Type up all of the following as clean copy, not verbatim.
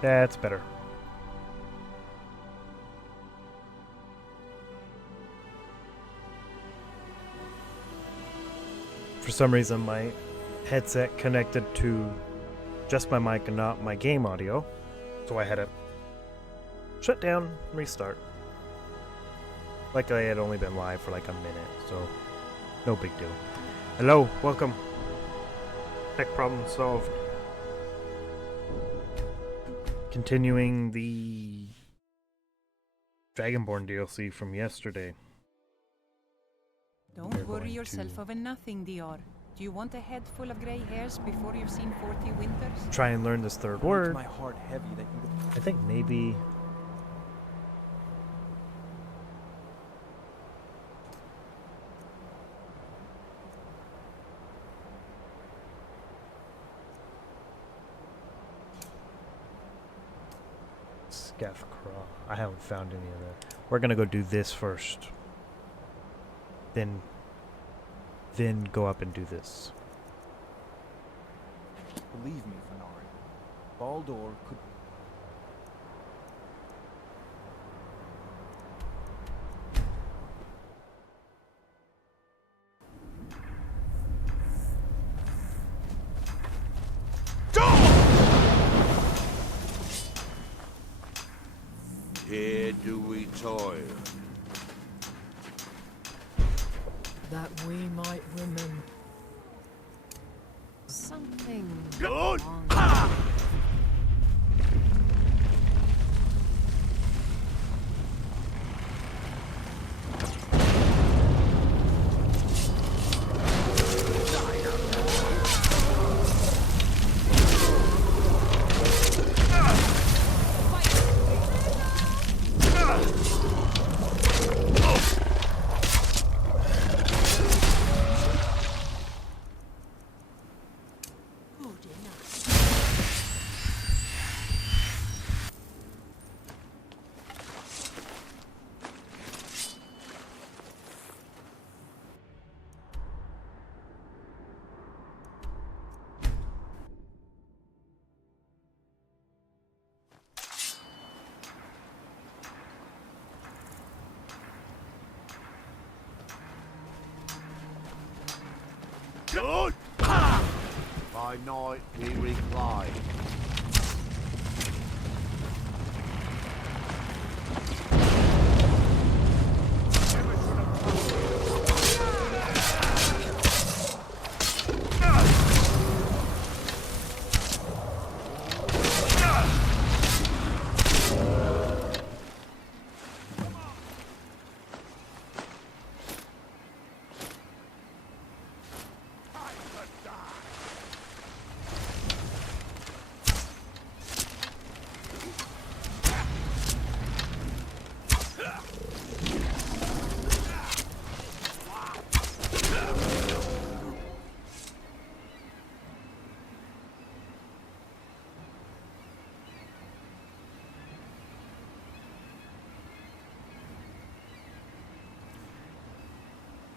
That's better. For some reason, my headset connected to just my mic and not my game audio, so I had to shut down, restart. Like I had only been live for like a minute, so no big deal. Hello, welcome. Tech problem solved. Continuing the Dragonborn DLC from yesterday. Don't worry yourself over nothing, Dior. Do you want a head full of grey hairs before you've seen 40 winters? Try and learn this third word. My heart heavy that you. I think maybe. Scaff crawl. I haven't found any of that. We're gonna go do this first. Then go up and do this. Believe me, Fenari. Baldur could. Here do we toil. That we might remember. Something. Good! wrong. Good! By night we recline.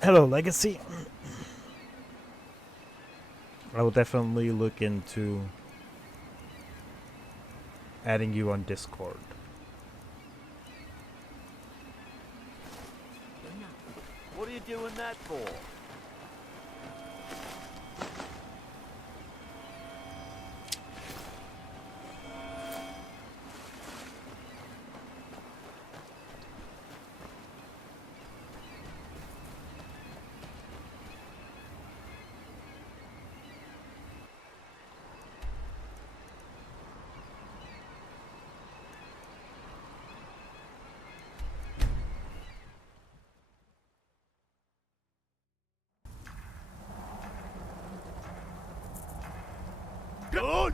Hello, Legacy. I will definitely look into adding you on Discord. What are you doing that for? Good!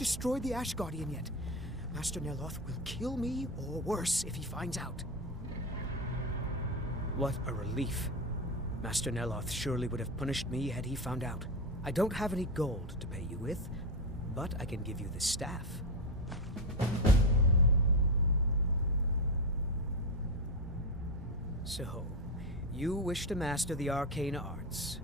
destroyed the Ash Guardian yet. Master Neloth will kill me, or worse, if he finds out. What a relief. Master Neloth surely would have punished me had he found out. I don't have any gold to pay you with, but I can give you the staff. So, you wish to master the arcane arts.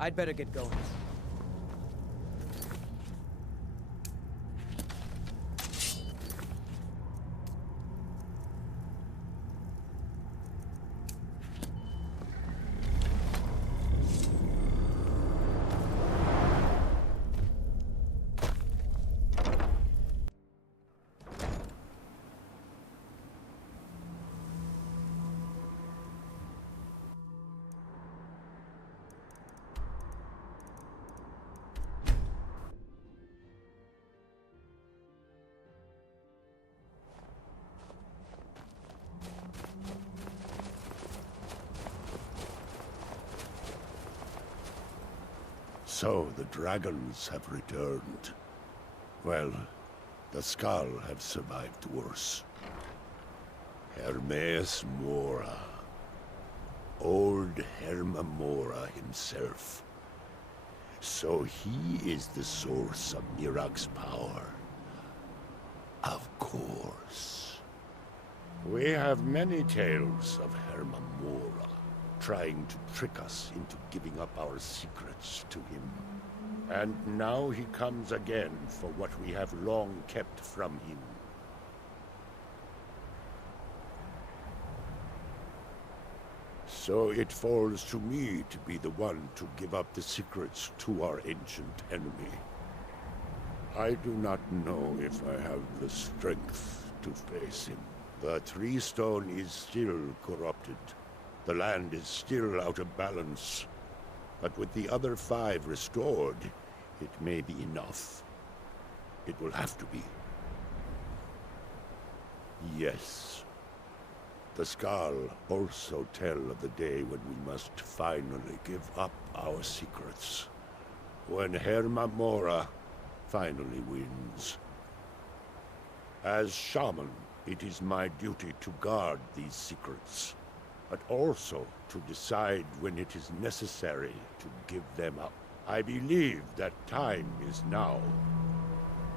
I'd better get going. So the dragons have returned. Well, the Skull have survived worse. Hermaeus Mora. Old Herma Mora himself. So he is the source of Mirag's power. Of course. We have many tales of Herma Mora trying to trick us into giving up our secrets to him. And now he comes again for what we have long kept from him. So it falls to me to be the one to give up the secrets to our ancient enemy. I do not know if I have the strength to face him. The Tree Stone is still corrupted. The land is still out of balance. But with the other 5 restored, it may be enough. It will have to be. Yes. The Skull also tell of the day when we must finally give up our secrets. When Herma Mora finally wins. As shaman, it is my duty to guard these secrets, but also to decide when it is necessary to give them up. I believe that time is now.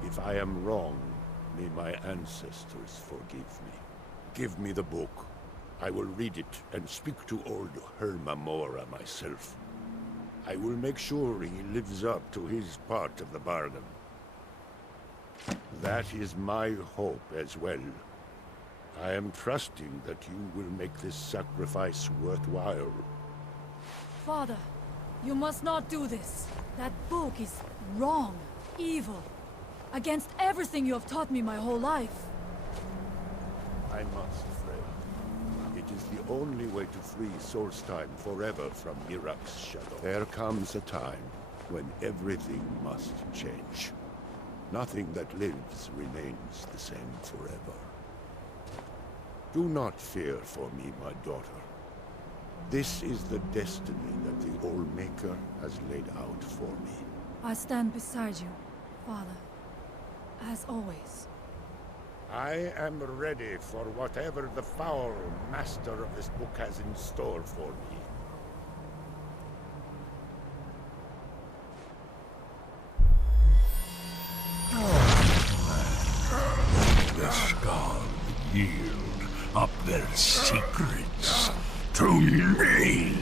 If I am wrong, may my ancestors forgive me. Give me the book. I will read it and speak to old Herma Mora myself. I will make sure he lives up to his part of the bargain. That is my hope as well. I am trusting that you will make this sacrifice worthwhile. Father, you must not do this. That book is wrong, evil, against everything you have taught me my whole life. I must, Freya. It is the only way to free Solstheim forever from Mirag's shadow. There comes a time when everything must change. Nothing that lives remains the same forever. Do not fear for me, my daughter. This is the destiny that the All-Maker has laid out for me. I stand beside you, Father, as always. I am ready for whatever the foul master of this book has in store for me. The Skull yield up their secrets to me.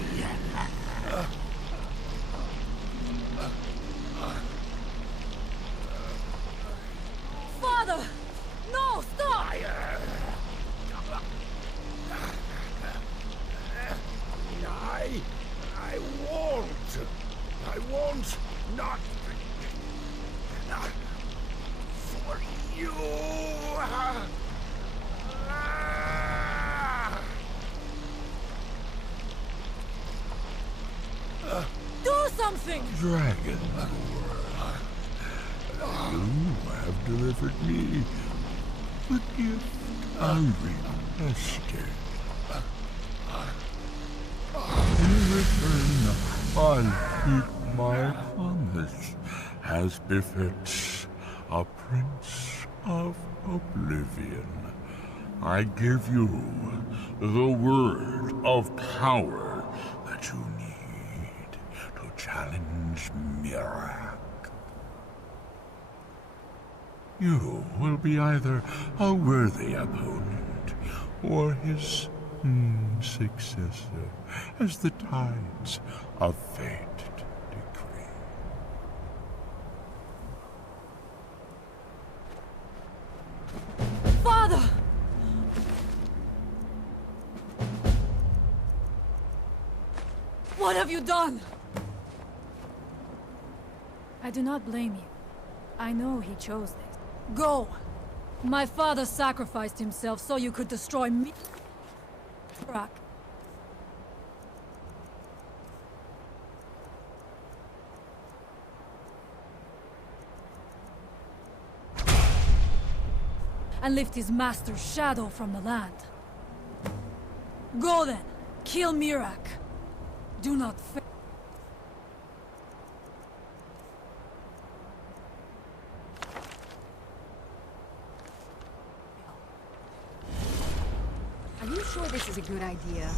Father! No, stop! I want not for you. Do something! Dragonborn, you have delivered me the gift I requested. In return, I'll keep my promise as befits a prince of oblivion. I give you the word of power that you need to challenge Mirak. You will be either a worthy opponent or his successor, as the tides of fate decree. Father! What have you done? I do not blame you. I know he chose this. Go! My father sacrificed himself so you could destroy me. Rock. And lift his master's shadow from the land. Go then, kill Mirak. Do not fail. Are you sure this is a good idea?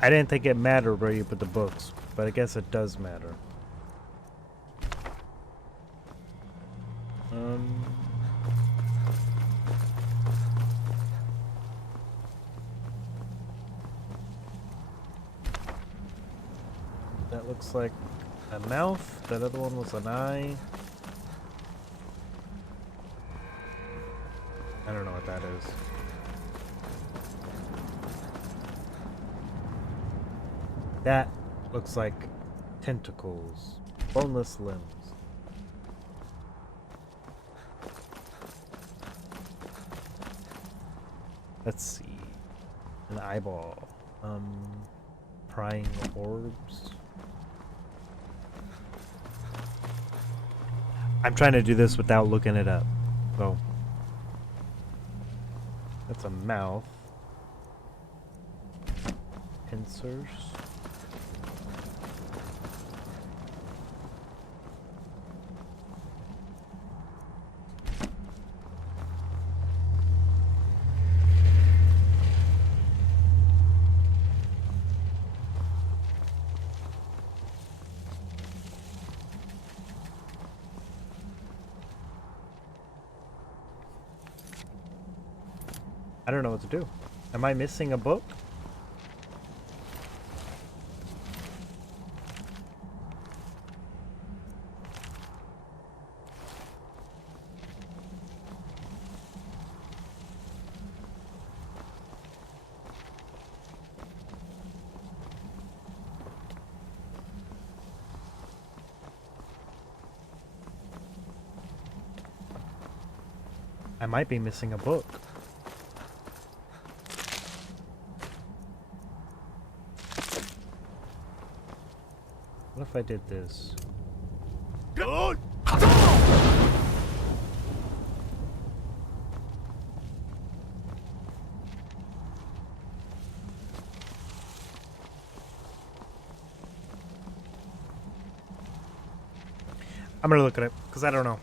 I didn't think it mattered where you put the books, but I guess it does matter. That looks like a mouth. That other one was an eye. I don't know what that is. That looks like tentacles, boneless limbs. Let's see. An eyeball. Prying orbs. I'm trying to do this without looking it up. So that's a mouth. Pincers. I don't know what to do. Am I missing a book? I might be missing a book. What if I did this? Good. I'm gonna look at it, because I don't know.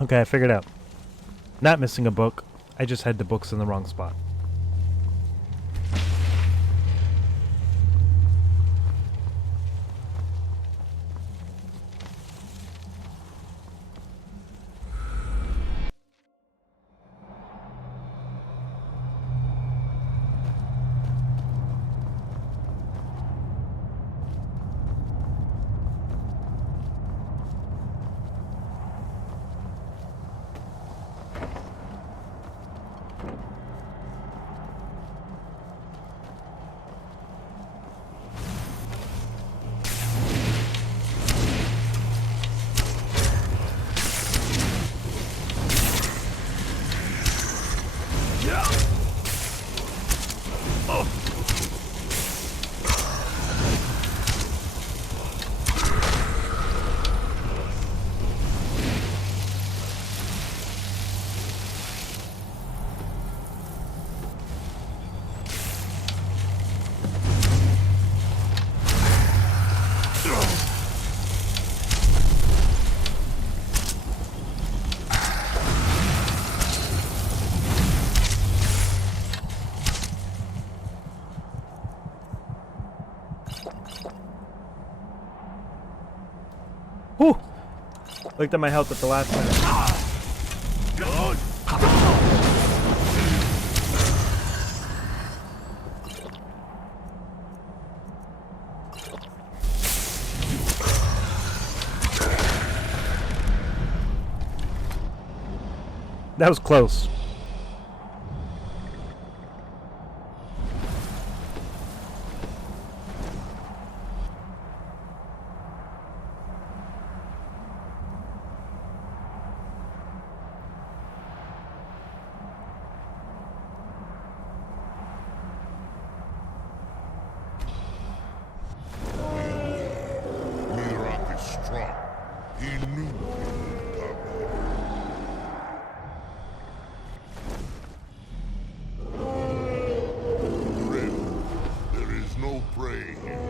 Okay, I figured out. Not missing a book. I just had the books in the wrong spot. Looked at my health at the last minute. That was close. Mirak is strong. He knew he would come. Grim, there is no prey here.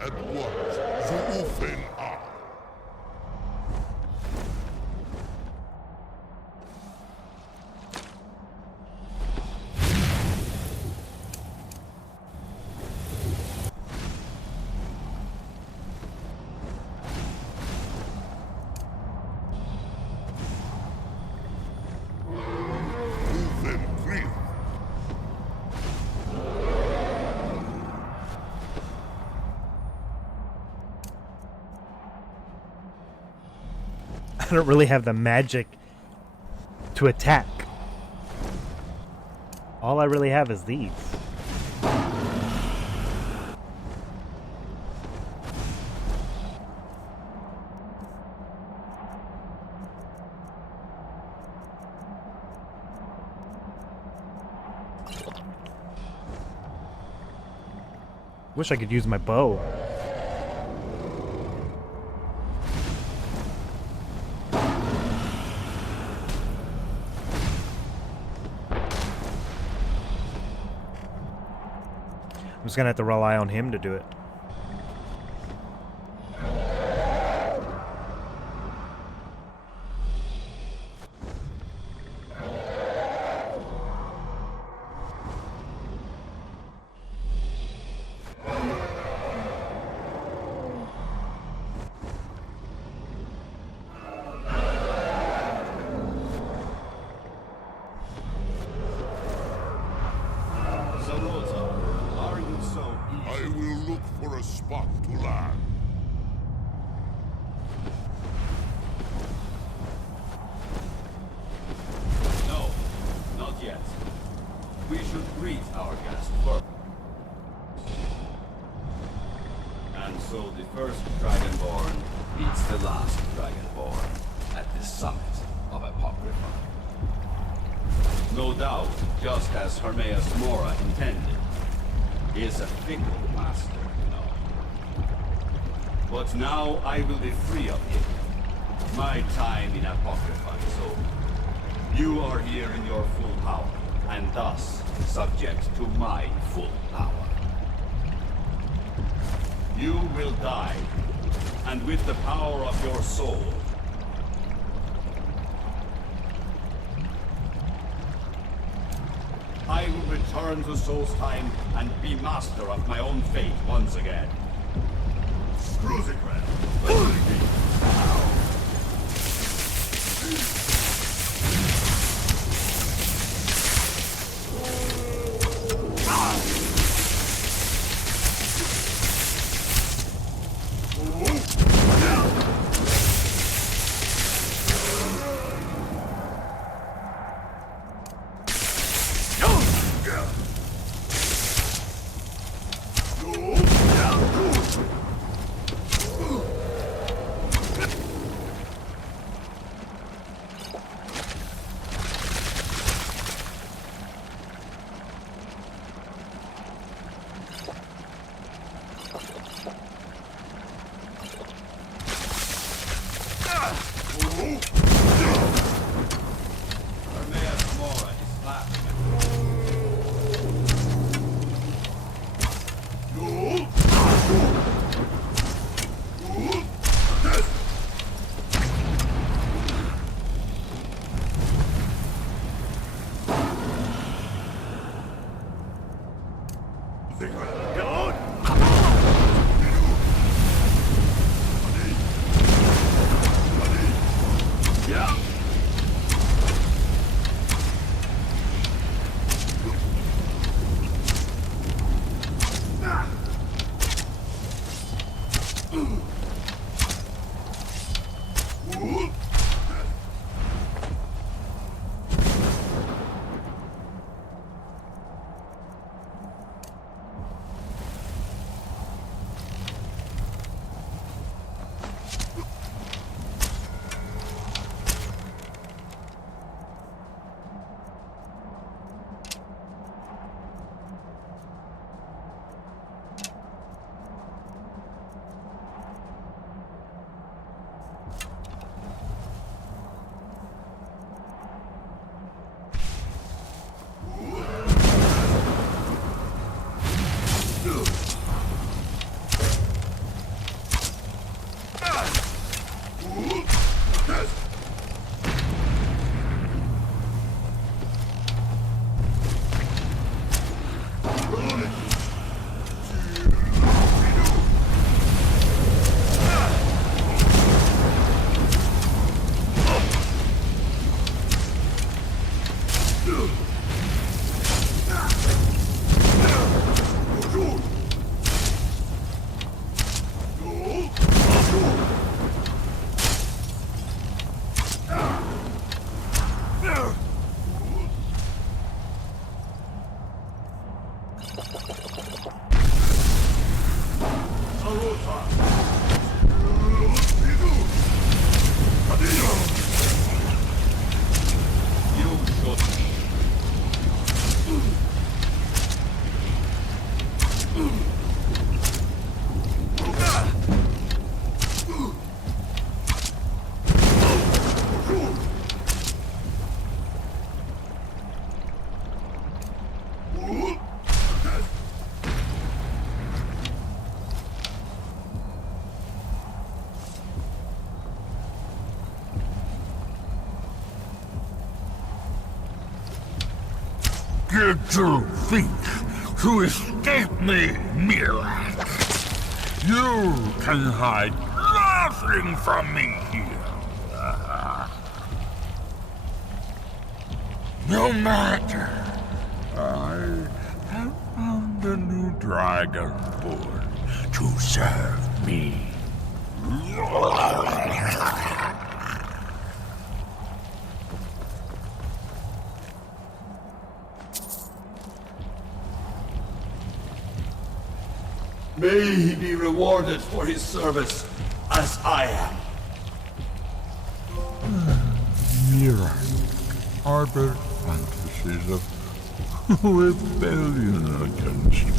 At once, Zuufen are. Zuufen Grief. I don't really have the magic to attack. All I really have is these. Wish I could use my bow. I'm just gonna have to rely on him to do it. I will look for a spot to land. No, not yet. We should greet our guest first. And so the first dragonborn meets the last dragonborn at the summit of Apocrypha. No doubt, just as Hermaeus Mora intended. He is a fickle master, you know. But now I will be free of him. My time in Apocrypha is over. You are here in your full power, and thus subject to my full power. You will die, and with the power of your soul, I will return to Solstheim and be master of my own fate once again. Scruzikran, Did you think to escape me, Mirak? You can hide nothing from me here. No matter. I have found a new dragonborn to serve me. May he be rewarded for his service, as I am. Mirak harbored fantasies of rebellion against me.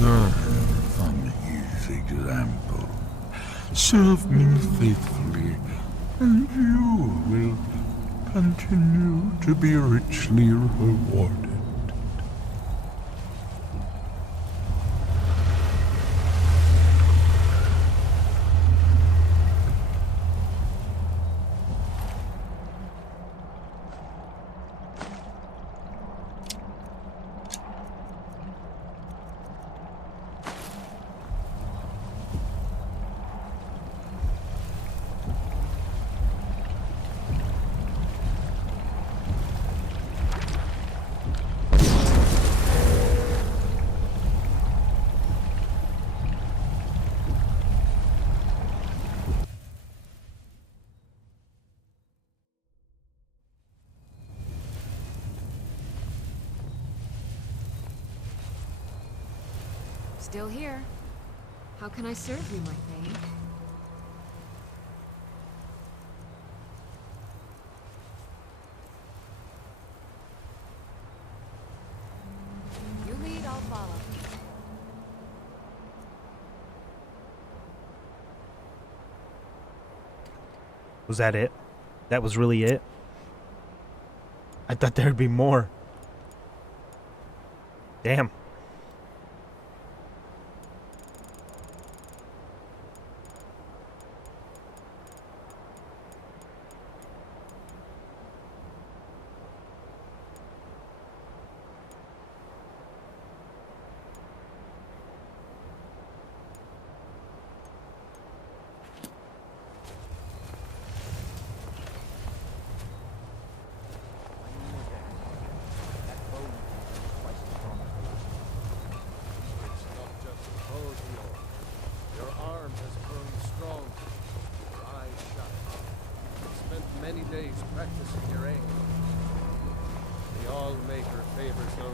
Learn from his example. Serve me faithfully, and you will continue to be richly rewarded. Still here. How can I serve you, my thane? You lead, I'll follow. Was that it? That was really it? I thought there'd be more. Damn.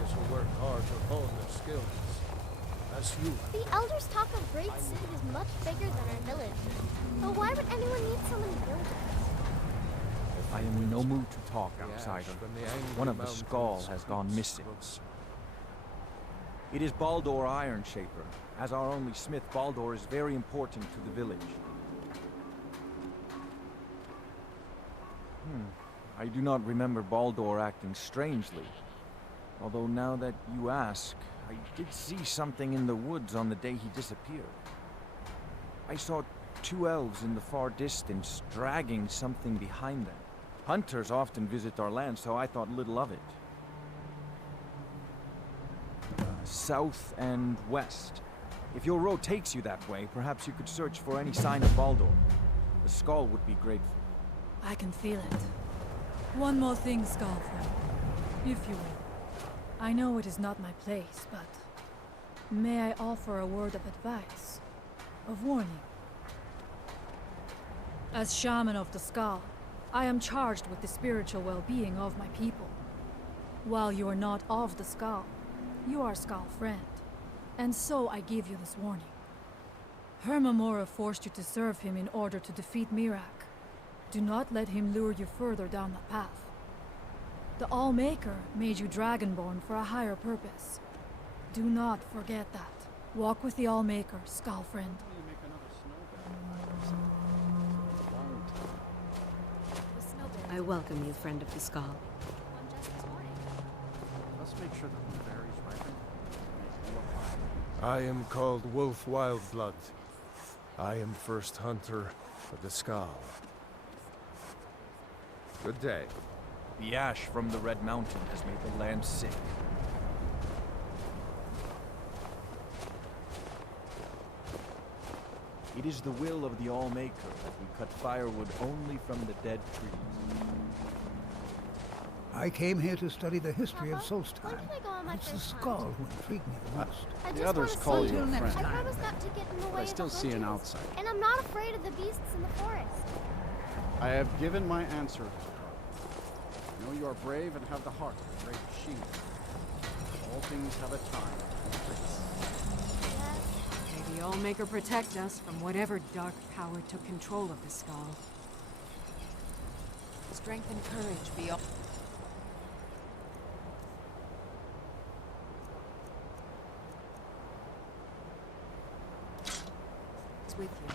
those who work hard to hone their skills. As you have. The elders talk of Great City is much bigger than our village. But why would anyone need so many buildings? I am in no mood to talk, outsider. One of the skull has gone missing. It is Baldur Ironshaper. As our only smith, Baldur is very important to the village. I do not remember Baldur acting strangely. Although now that you ask, I did see something in the woods on the day he disappeared. I saw two elves in the far distance dragging something behind them. Hunters often visit our land, so I thought little of it. South and west. If your road takes you that way, perhaps you could search for any sign of Baldur. The skull would be grateful. I can feel it. One more thing, Skullfriend, if you will. I know it is not my place, but may I offer a word of advice, of warning? As shaman of the Skull, I am charged with the spiritual well-being of my people. While you are not of the Skull, you are Skullfriend, and so I give you this warning. Hermamora forced you to serve him in order to defeat Miraak. Do not let him lure you further down that path. The Allmaker made you dragonborn for a higher purpose. Do not forget that. Walk with the Allmaker, Skullfriend. I welcome you, friend of the Skull. Let's make sure that the berries ripen. I am called Wolf Wildblood. I am first hunter of the Skull. Good day. The ash from the Red Mountain has made the land sick. It is the will of the Allmaker that we cut firewood only from the dead trees. I came here to study the history of Solstheim. When can I go on my It's the first skull hunt? who intrigued me the most. I The just others wanna call see you a I friend. promised not to get in the way I of still the see an hunters, outsider. and I'm not afraid of the beasts in the forest. I have given my answer. I know you are brave and have the heart of a brave shield. All things have a time and a place. May the Allmaker protect us from whatever dark power took control of the Skull. Strength and courage be all. It's with you.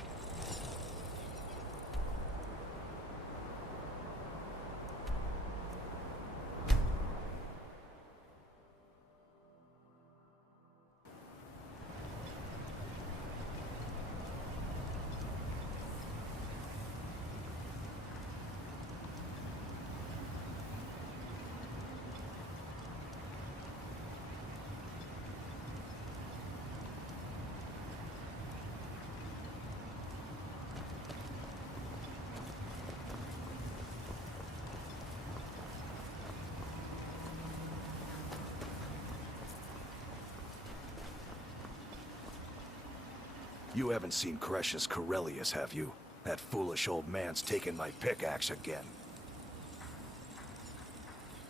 You haven't seen Cretius Corellius, have you? That foolish old man's taken my pickaxe again.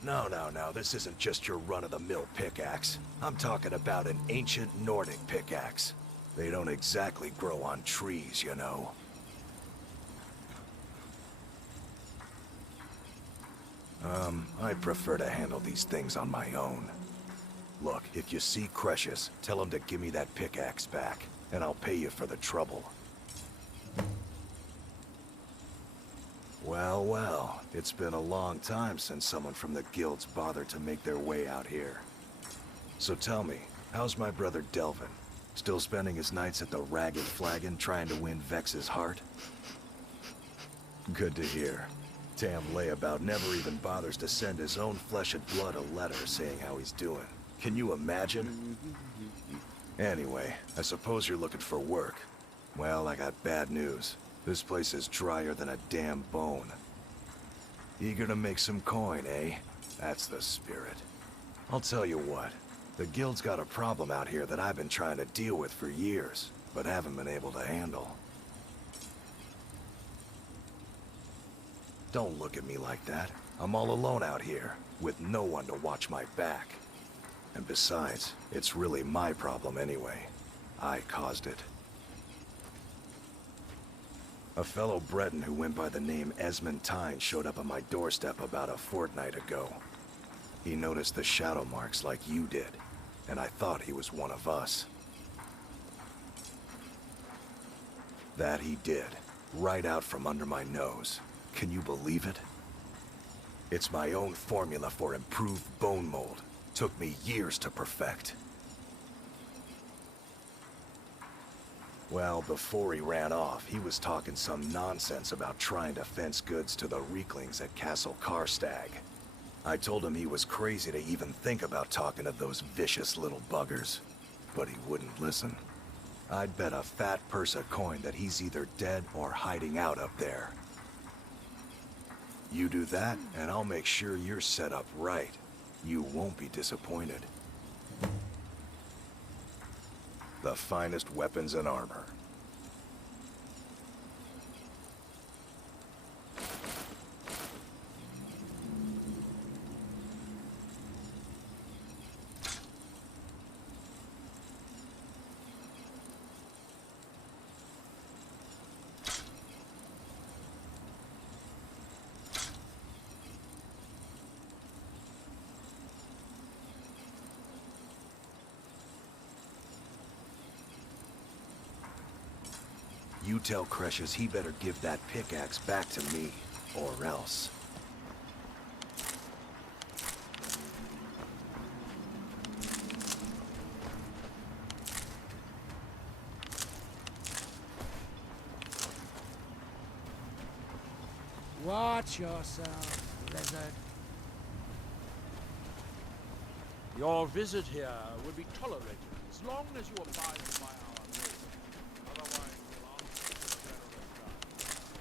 No, this isn't just your run-of-the-mill pickaxe. I'm talking about an ancient Nordic pickaxe. They don't exactly grow on trees, you know. I prefer to handle these things on my own. Look, if you see Cretius, tell him to give me that pickaxe back, and I'll pay you for the trouble. Well, it's been a long time since someone from the guilds bothered to make their way out here. So tell me, how's my brother Delvin? Still spending his nights at the Ragged Flagon trying to win Vex's heart? Good to hear. Tam Layabout never even bothers to send his own flesh and blood a letter saying how he's doing. Can you imagine? Anyway, I suppose you're looking for work. Well, I got bad news. This place is drier than a damn bone. Eager to make some coin, eh? That's the spirit. I'll tell you what. The guild's got a problem out here that I've been trying to deal with for years, but haven't been able to handle. Don't look at me like that. I'm all alone out here, with no one to watch my back. And besides, it's really my problem anyway. I caused it. A fellow Breton who went by the name Esmond Tyne showed up on my doorstep about a fortnight ago. He noticed the shadow marks like you did, and I thought he was one of us. That he did, right out from under my nose. Can you believe it? It's my own formula for improved bone mold. Took me years to perfect. Well, before he ran off, he was talking some nonsense about trying to fence goods to the Reeklings at Castle Karstag. I told him he was crazy to even think about talking to those vicious little buggers, but he wouldn't listen. I'd bet a fat purse of coin that he's either dead or hiding out up there. You do that, and I'll make sure you're set up right. You won't be disappointed. The finest weapons and armor. You tell Cresius he better give that pickaxe back to me, or else. Watch yourself, lizard. Your visit here will be tolerated as long as you abide by our rules. Otherwise, we'll answer to the terrorist guard.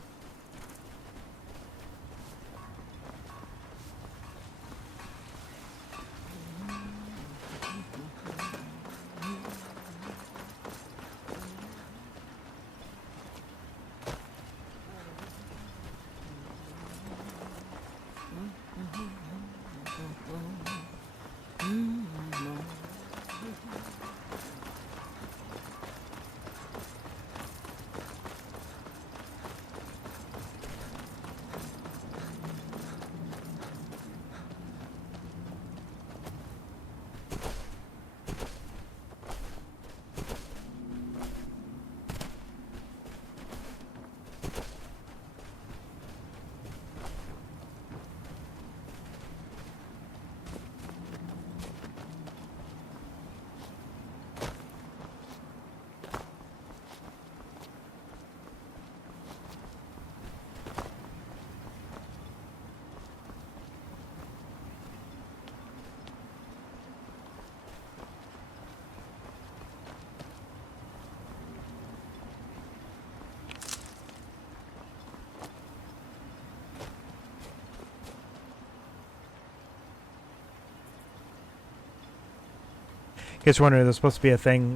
In case you're wondering, there's supposed to be a thing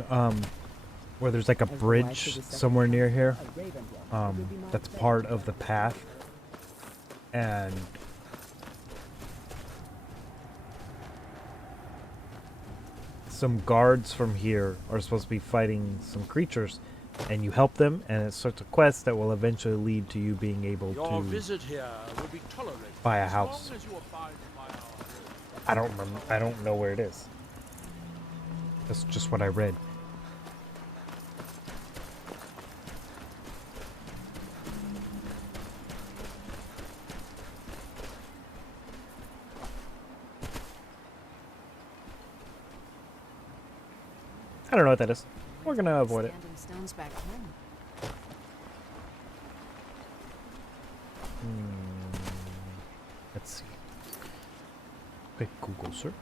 where there's like a bridge somewhere near here that's part of the path, and some guards from here are supposed to be fighting some creatures, and you help them, and it starts a quest that will eventually lead to you being able Your to visit here will be tolerated buy a as house. long as you abide by our rules. I don't remember. I don't know where it is. That's just what I read. I don't know what that is. We're gonna avoid it. Standing stones back home. Let's see. Quick Google search.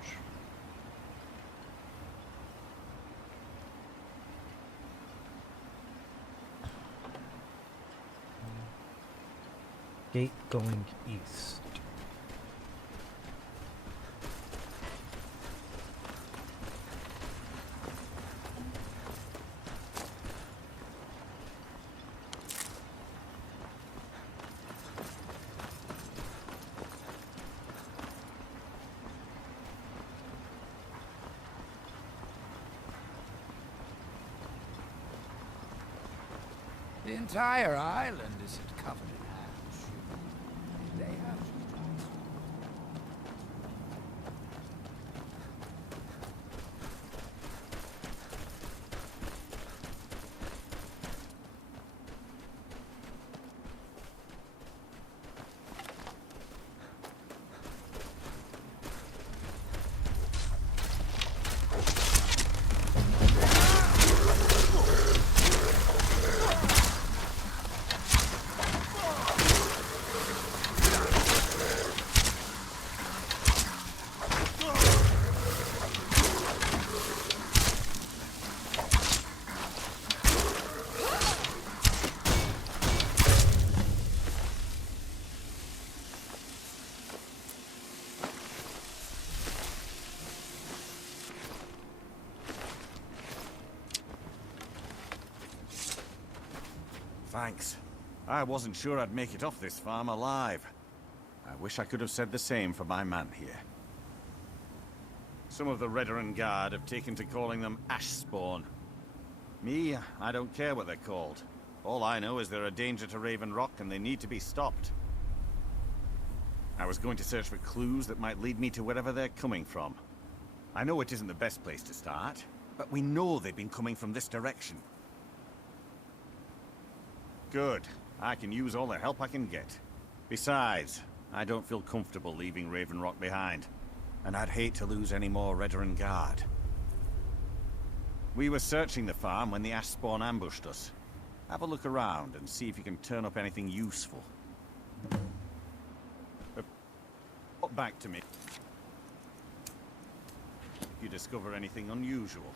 Gate going east. The entire island isn't covered in ash. They have to be possible. Thanks. I wasn't sure I'd make it off this farm alive. I wish I could have said the same for my man here. Some of the Redoran Guard have taken to calling them ash spawn. Me, I don't care what they're called. All I know is they're a danger to Raven Rock and they need to be stopped. I was going to search for clues that might lead me to wherever they're coming from. I know it isn't the best place to start, but we know they've been coming from this direction. Good. I can use all the help I can get. Besides, I don't feel comfortable leaving Raven Rock behind, and I'd hate to lose any more Redoran Guard. We were searching the farm when the ash spawn ambushed us. Have a look around and see if you can turn up anything useful. Report back to me if you discover anything unusual.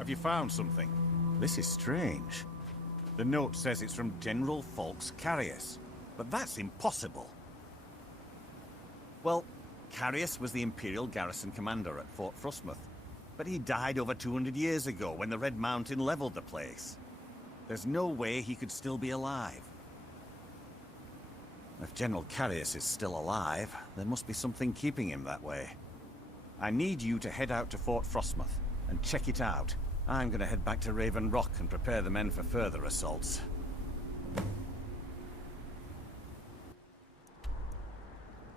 Have you found something? This is strange. The note says it's from General Falks Carius, but that's impossible. Well, Carius was the Imperial garrison commander at Fort Frostmoth, but he died over 200 years ago when the Red Mountain leveled the place. There's no way he could still be alive. If General Carius is still alive, there must be something keeping him that way. I need you to head out to Fort Frostmoth and check it out. I'm gonna head back to Raven Rock and prepare the men for further assaults.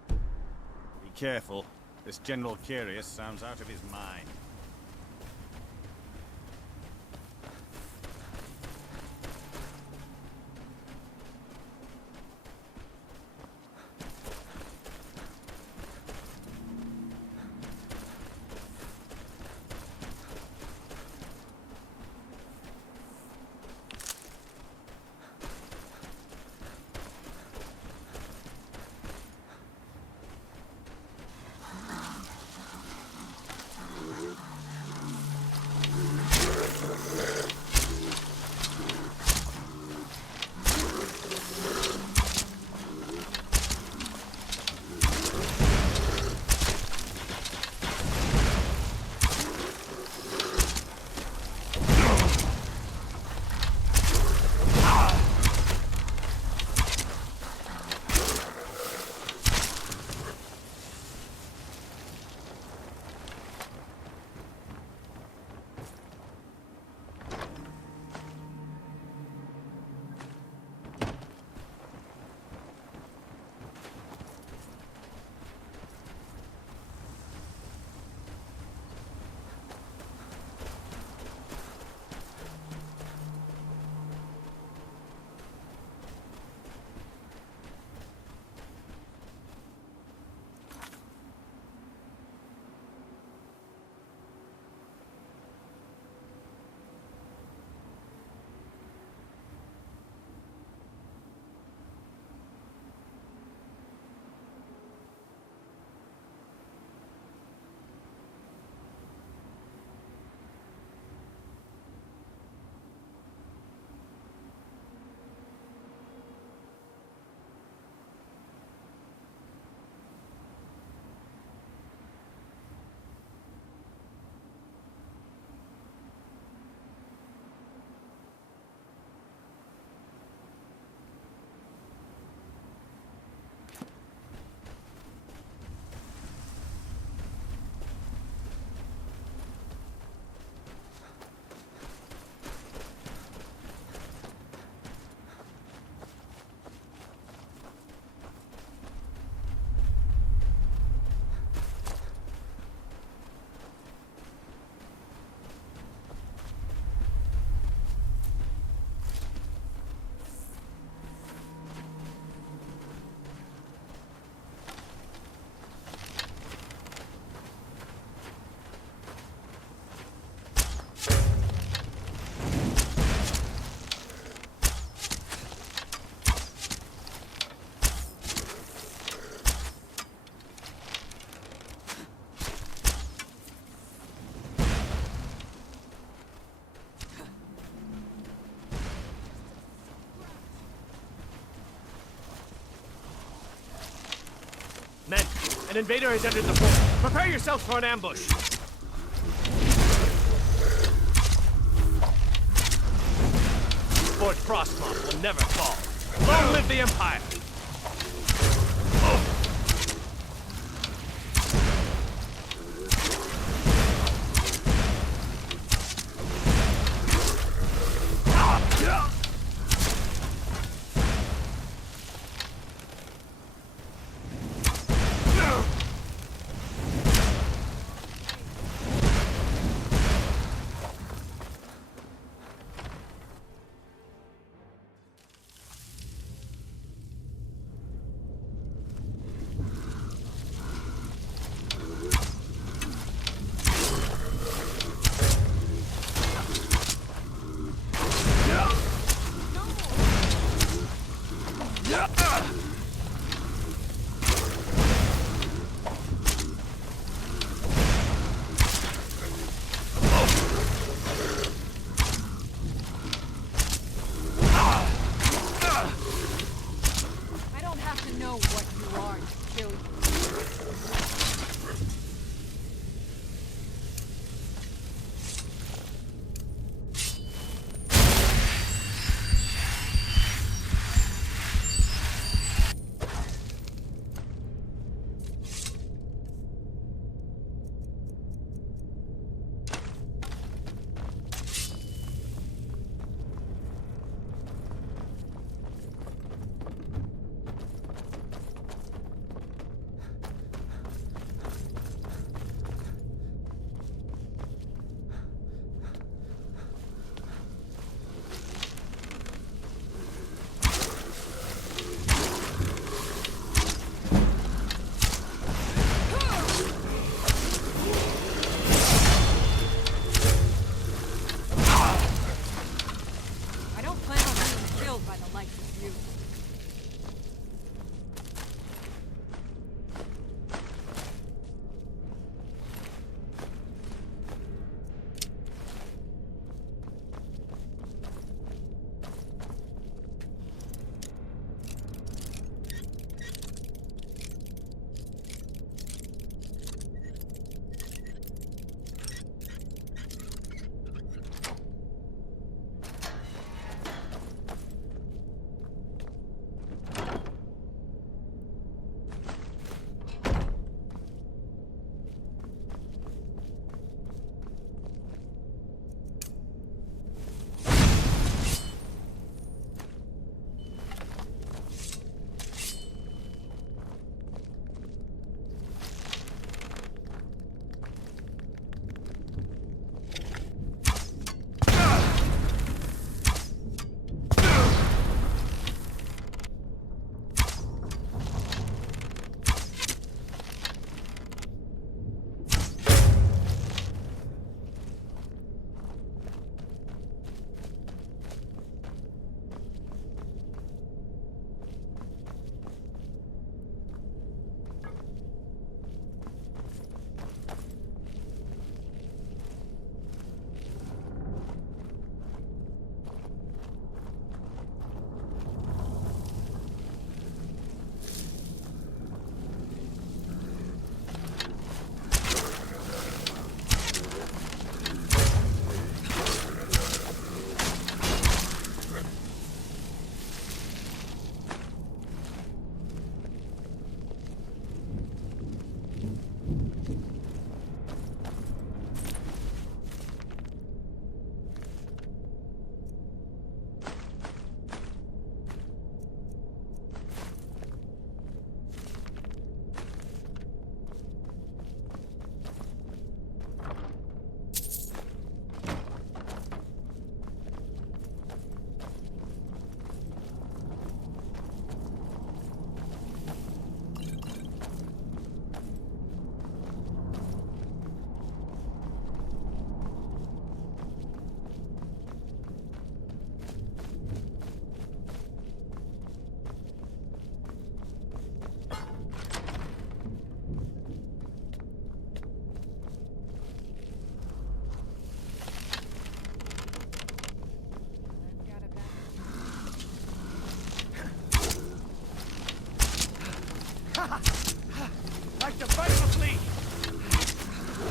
Be careful. This General Carius sounds out of his mind. An invader has entered the fort. Prepare yourselves for an ambush. Fort Frostmoth will never fall. Long live the Empire! Like to fight flee!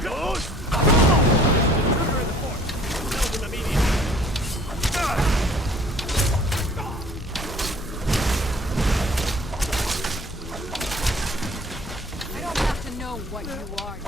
Go! The intruder in the fort. Tell them immediately. I don't have to know what you are.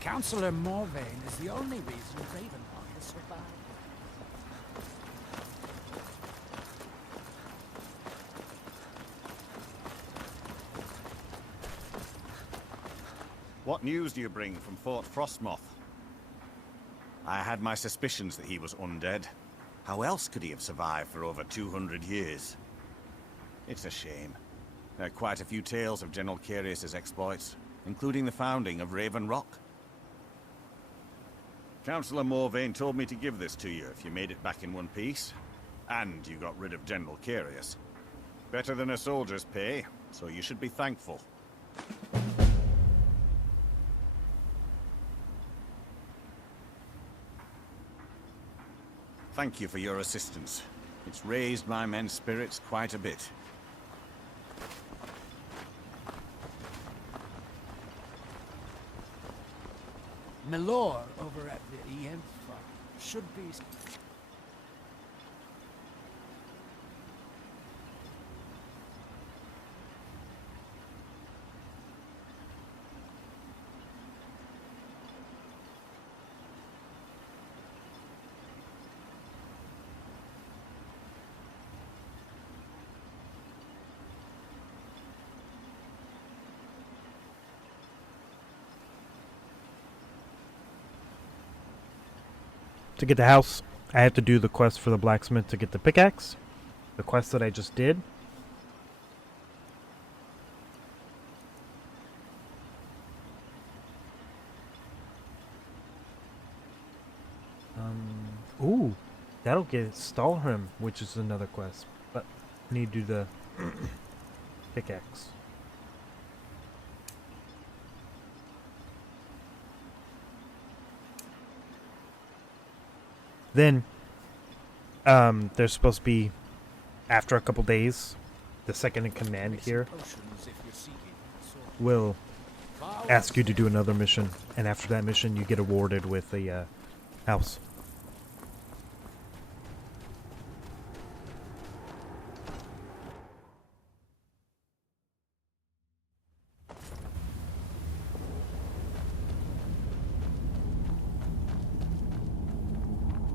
Councillor Morvain is the only reason Ravenlock has survived. What news do you bring from Fort Frostmoth? I had my suspicions that he was undead. How else could he have survived for over 200 years? It's a shame. There are quite a few tales of General Carius's exploits, including the founding of Raven Rock. Councillor Morvain told me to give this to you if you made it back in one piece. And you got rid of General Carius. Better than a soldier's pay, so you should be thankful. Thank you for your assistance. It's raised my men's spirits quite a bit. Milor over at the Ienfa should be... To get the house, I have to do the quest for the blacksmith to get the pickaxe. The quest that I just did. Ooh, that'll get Stalhrim, which is another quest. But I need to do the pickaxe. Then, there's supposed to be, after a couple days, the second in command here will ask you to do another mission, and after that mission you get awarded with a house.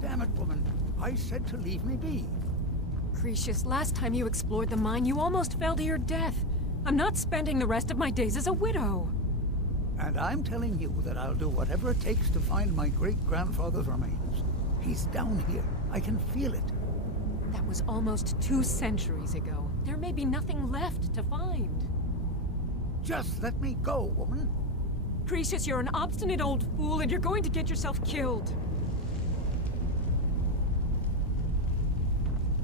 Damn it, woman. I said to leave me be. Cretius, last time you explored the mine, you almost fell to your death. I'm not spending the rest of my days as a widow. And I'm telling you that I'll do whatever it takes to find my great-grandfather's remains. He's down here. I can feel it. That was almost 2 centuries ago. There may be nothing left to find. Just let me go, woman. Cretius, you're an obstinate old fool and you're going to get yourself killed.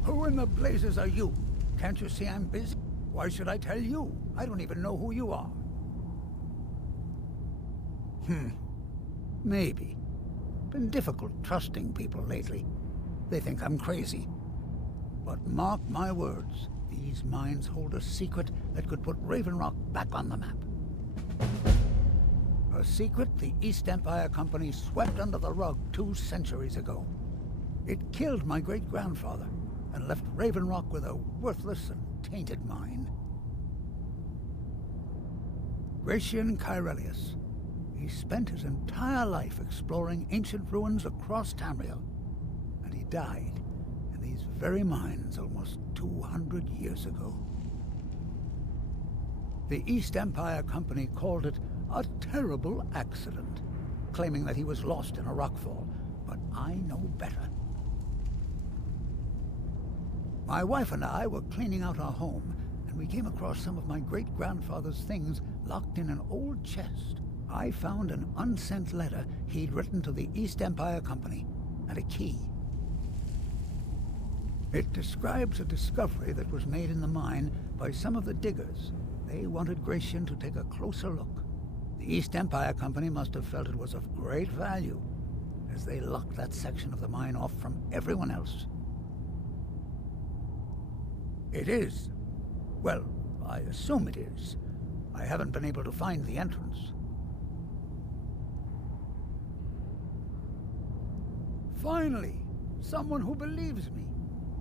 Who Who in the blazes are you? Can't you see I'm busy? Why should I tell you? I don't even know who you are. Maybe. Been difficult trusting people lately. They think I'm crazy. But mark my words, these mines hold a secret that could put Raven Rock back on the map. A secret the East Empire Company swept under the rug 2 centuries ago. It killed my great-grandfather and left Raven Rock with a worthless and tainted mine. Gratian Kyrelius. He spent his entire life exploring ancient ruins across Tamriel, and he died in these very mines almost 200 years ago. The East Empire Company called it a terrible accident, claiming that he was lost in a rockfall, but I know better. My wife and I were cleaning out our home, and we came across some of my great-grandfather's things locked in an old chest. I found an unsent letter he'd written to the East Empire Company, and a key. It describes a discovery that was made in the mine by some of the diggers. They wanted Gratian to take a closer look. The East Empire Company must have felt it was of great value, as they locked that section of the mine off from everyone else. It is. Well, I assume it is. I haven't been able to find the entrance. Finally, someone who believes me.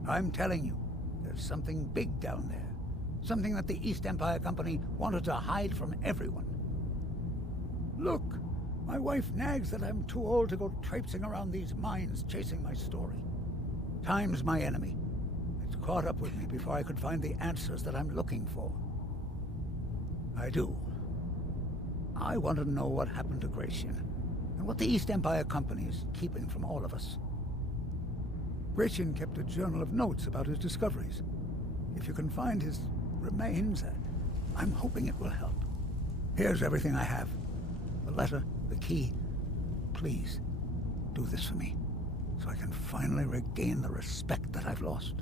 I'm telling you, there's something big down there. Something that the East Empire Company wanted to hide from everyone. Look, my wife nags that I'm too old to go traipsing around these mines chasing my story. Time's my enemy. It's caught up with me before I could find the answers that I'm looking for. I do. I want to know what happened to Gratian, and what the East Empire Company is keeping from all of us. Gratian kept a journal of notes about his discoveries. If you can find his remains, I'm hoping it will help. Here's everything I have. The letter, the key. Please, do this for me, so I can finally regain the respect that I've lost.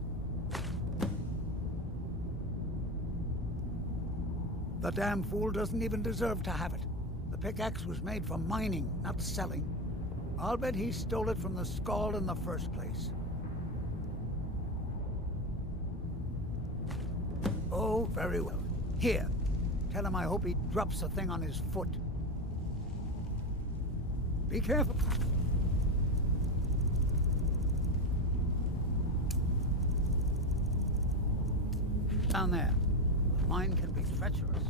The damn fool doesn't even deserve to have it. The pickaxe was made for mining, not selling. I'll bet he stole it from the Skald in the first place. Oh, very well. Here, tell him I hope he drops the thing on his foot. Be careful. Down there. The mine can be treacherous.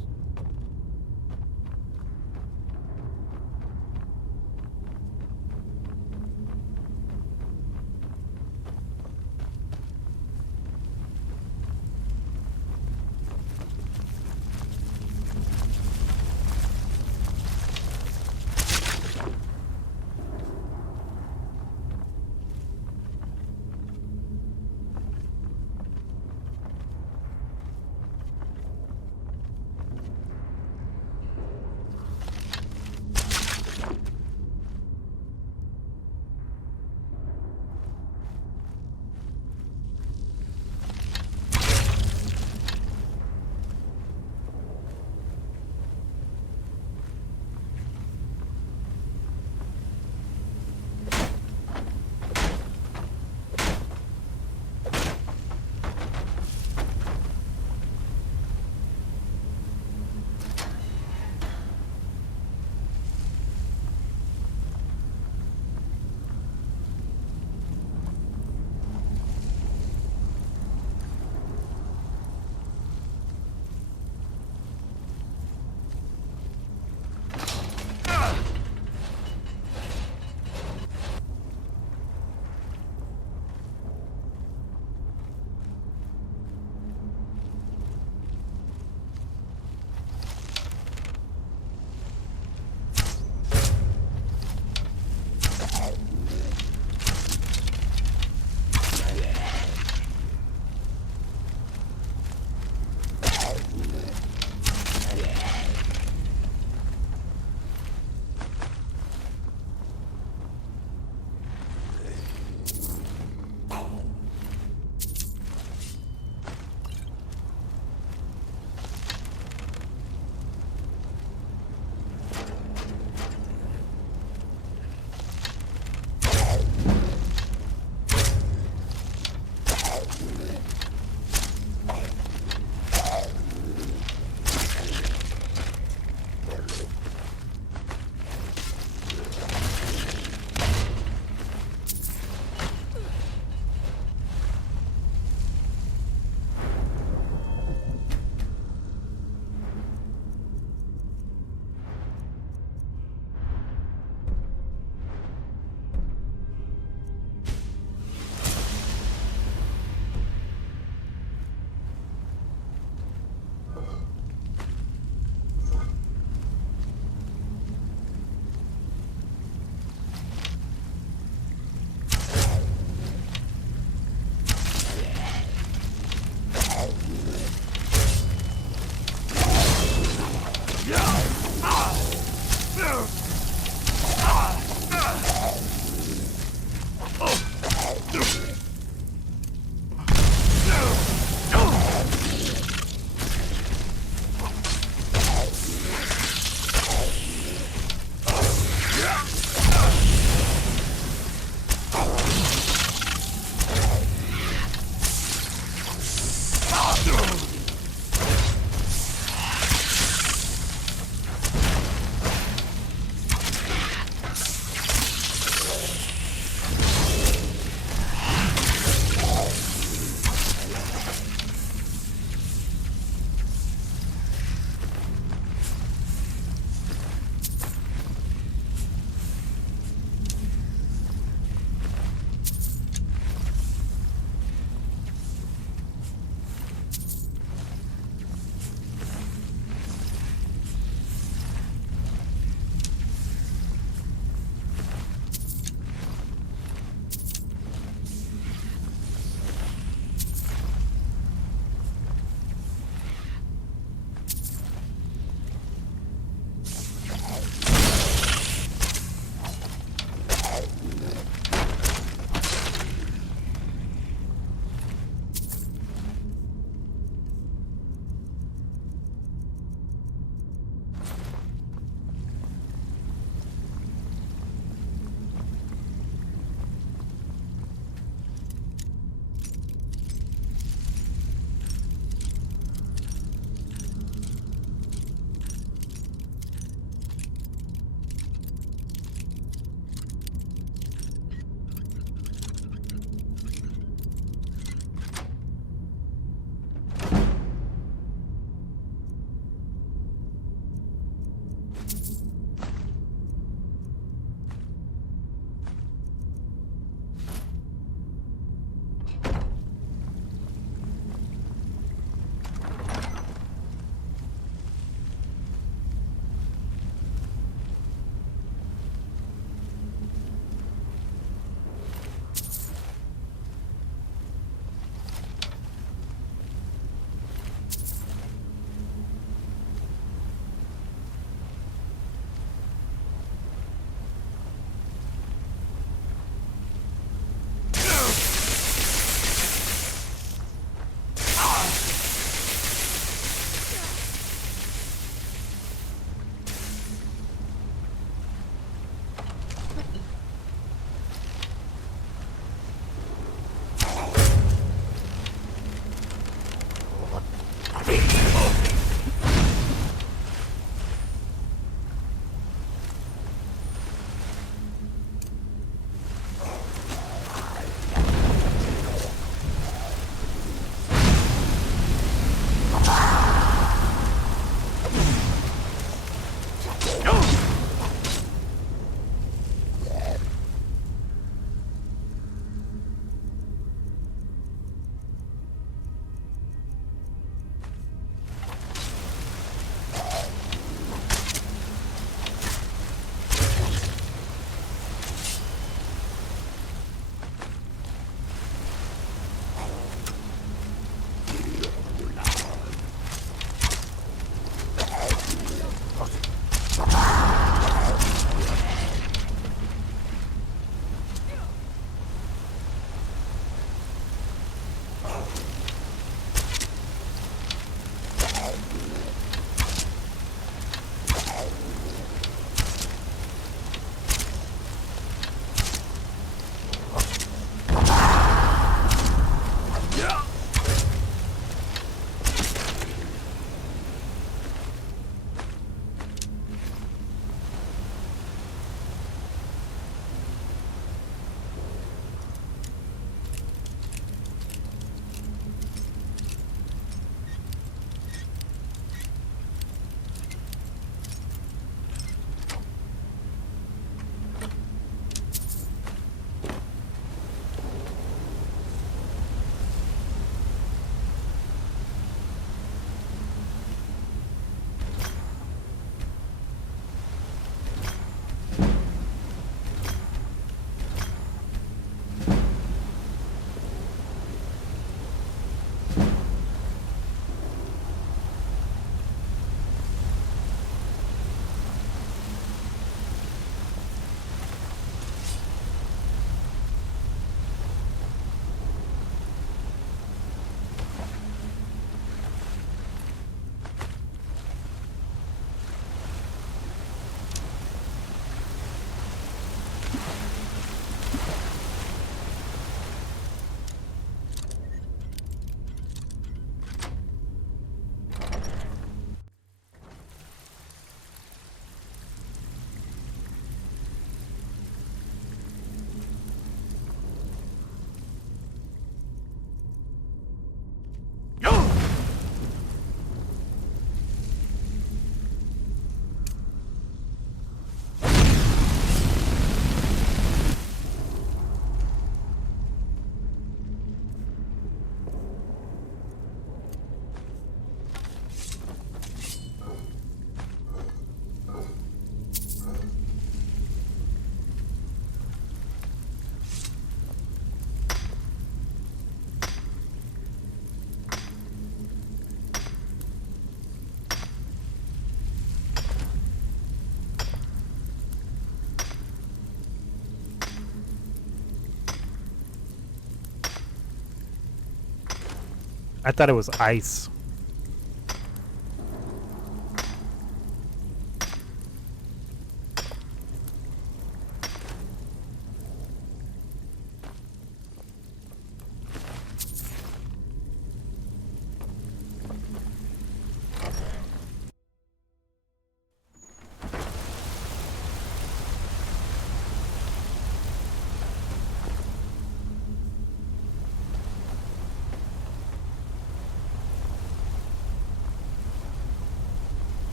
I thought it was ice.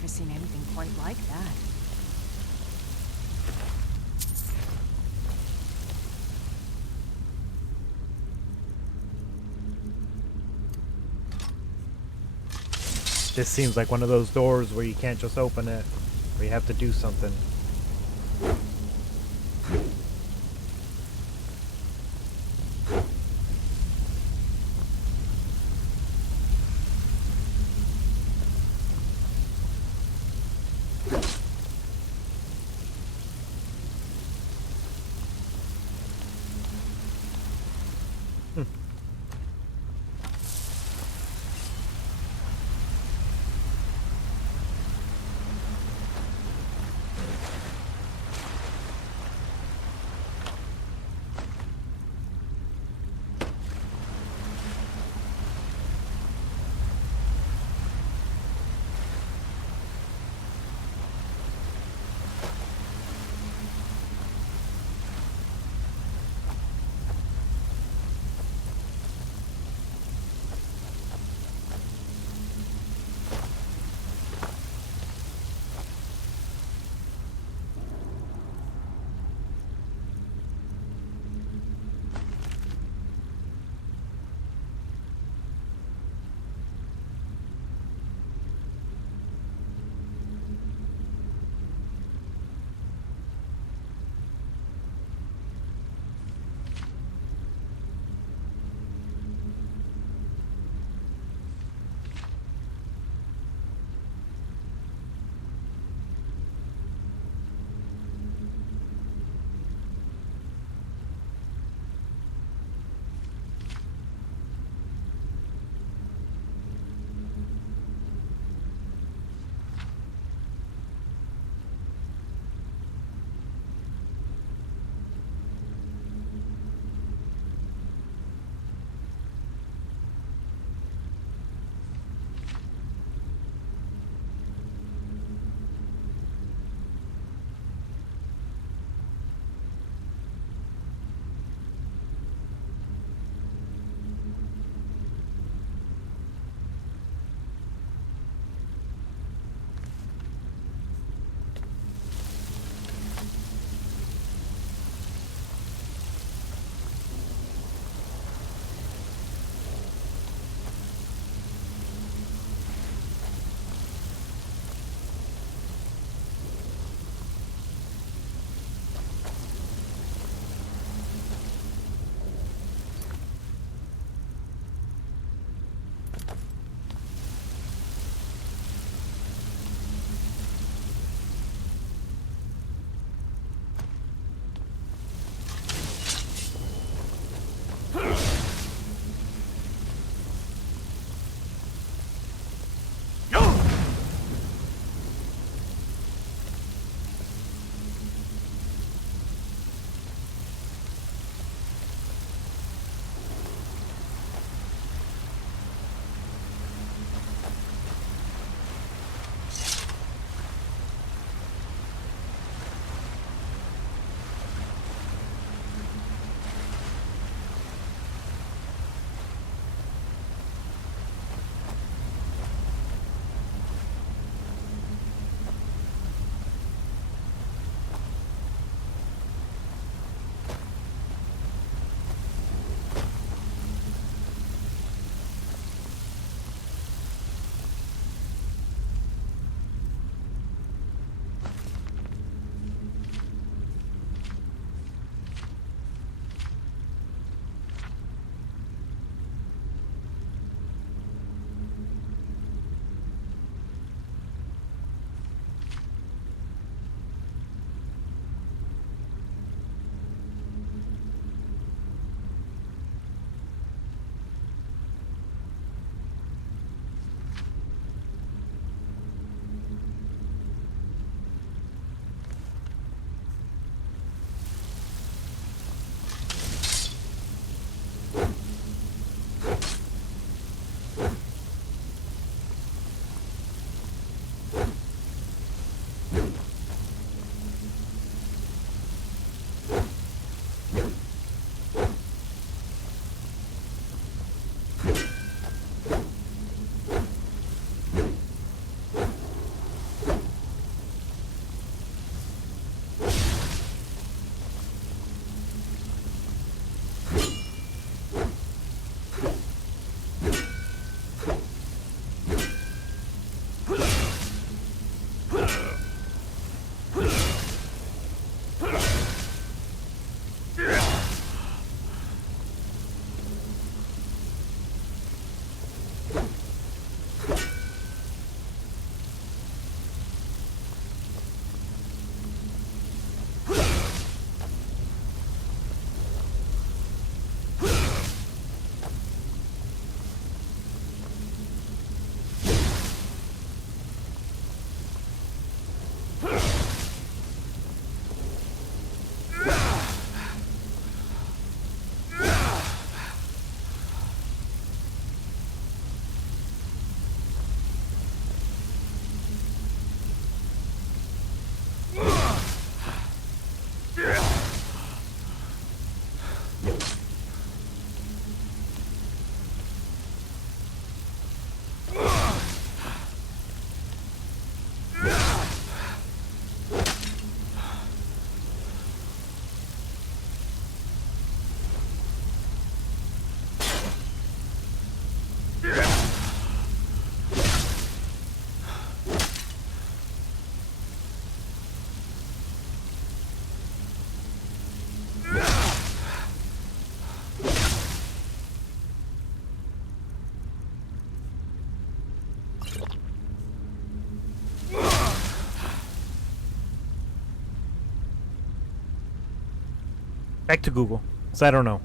Never seen anything quite like that. This seems like one of those doors where you can't just open it, where you have to do something. Back to Google, so I don't know.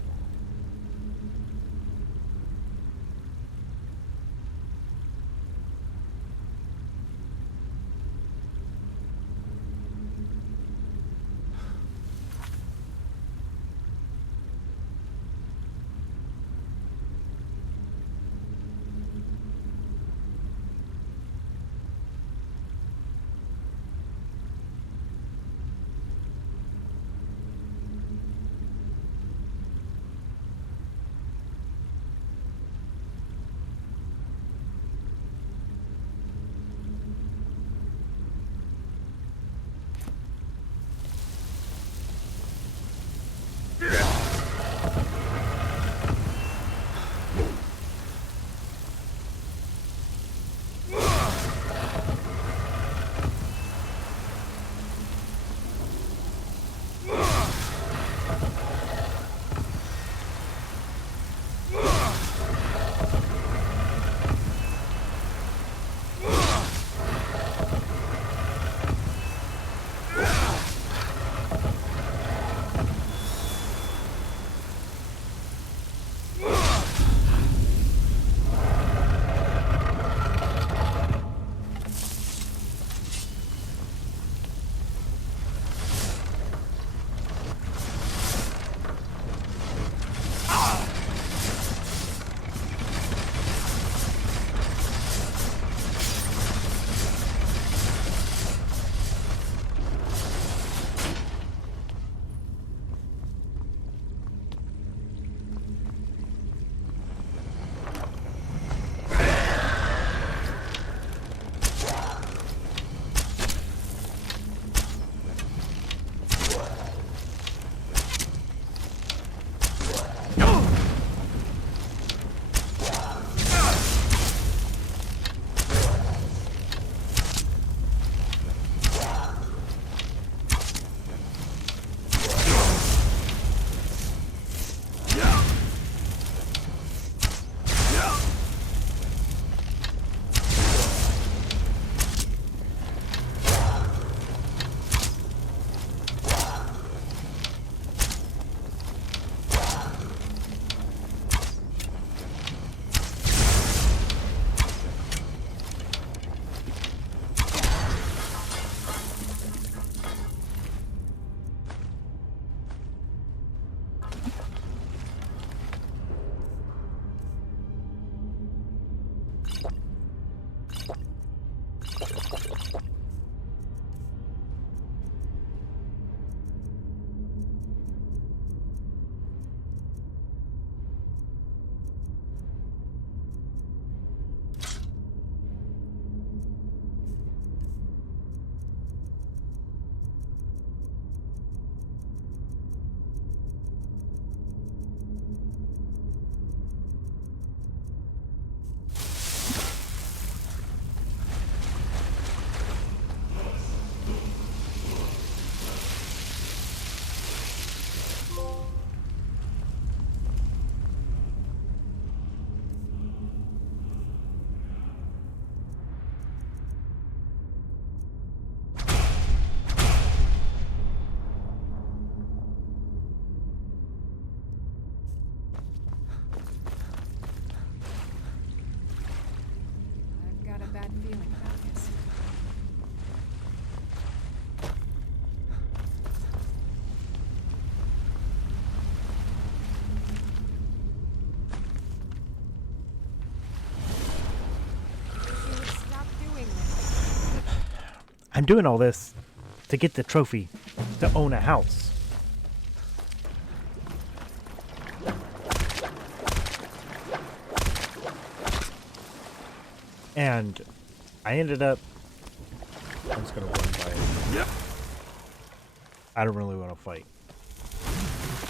I'm doing all this to get the trophy to own a house. And I ended up... I'm just gonna run by it. Yep. I don't really want to fight.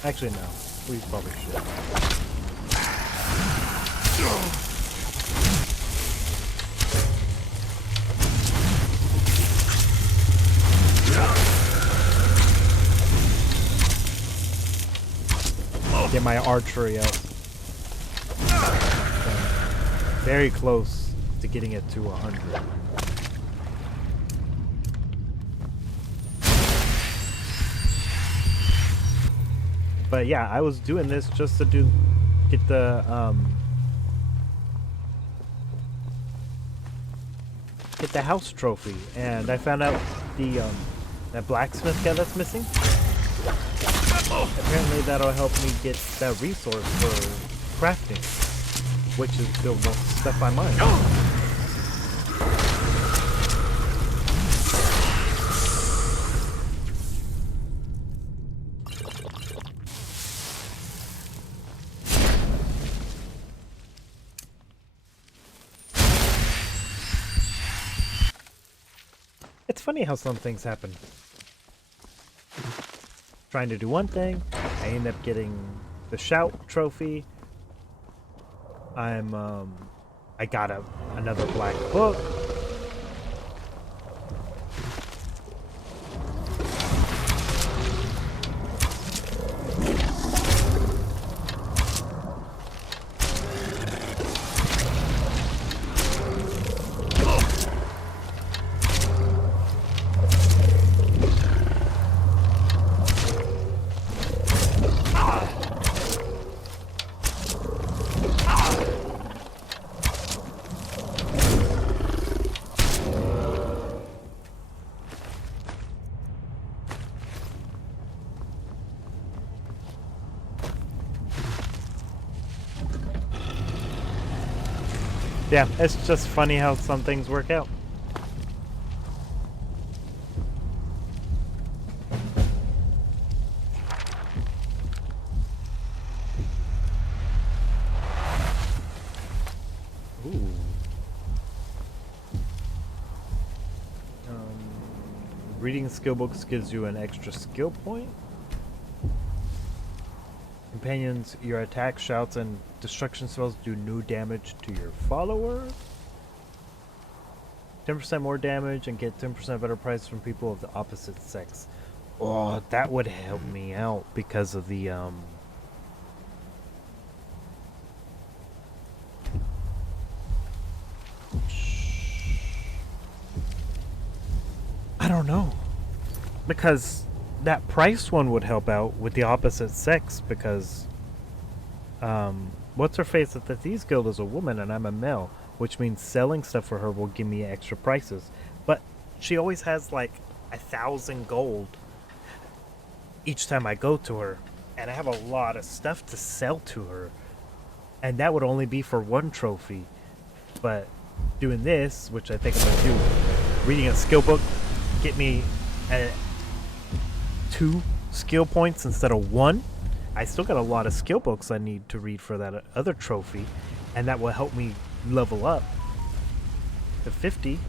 Actually, no. We probably should. Get my archery up. Very close to getting it to 100. But yeah, I was doing this just to get the house trophy, and I found out the that blacksmith guy that's missing. Apparently that'll help me get that resource for crafting, which is the stuff I mine. It's funny how some things happen. Trying to do one thing, I end up getting the shout trophy. I got another black book. Yeah, it's just funny how some things work out. Ooh. Reading skill books gives you an extra skill point. Companions, your attack, shouts, and destruction spells do no damage to your follower. 10% more damage and get 10% better price from people of the opposite sex. Oh, that would help me out because of the I don't know. Because that price one would help out with the opposite sex, because what's her face at the Thieves Guild is a woman and I'm a male, which means selling stuff for her will give me extra prices. But she always has like 1,000 gold each time I go to her, and I have a lot of stuff to sell to her, and that would only be for one trophy. But doing this, which I think I'm gonna do, reading a skill book, get me 2 skill points instead of 1. I still got a lot of skill books I need to read for that other trophy, and that will help me level up to 50. Is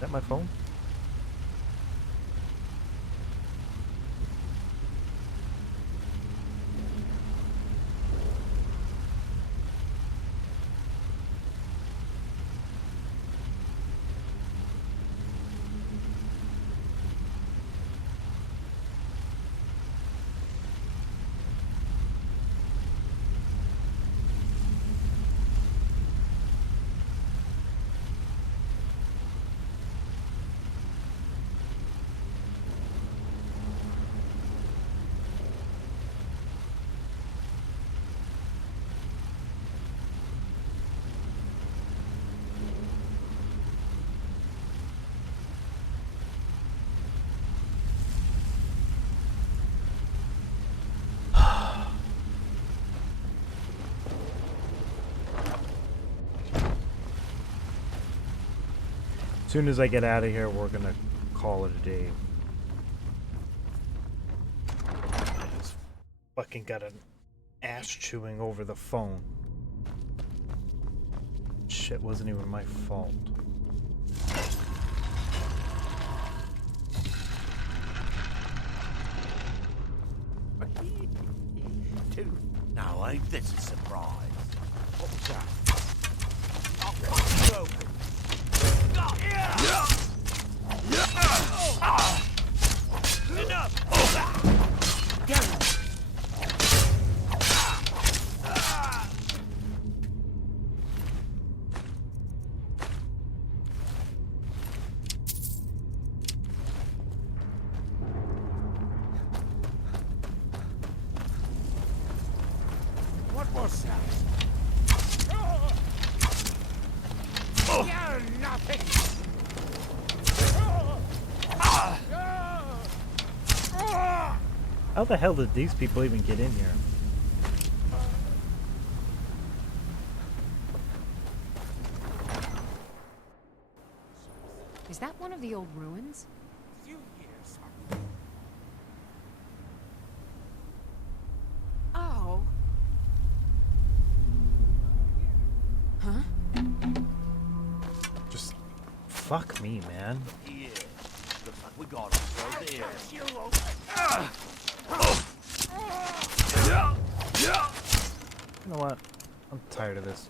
that my phone? As soon as I get out of here, we're gonna call it a day. I just fucking got an ass chewing over the phone. Shit, wasn't even my fault. Now, ain't this a surprise? What was that? Oh, broken. yourself! You're nothing! How the hell did these people even get in here? Is that one of the old ruins? Oh. Huh? Just fuck me, man. Yeah. Looks like we got ourselves here. You know what? I'm tired of this.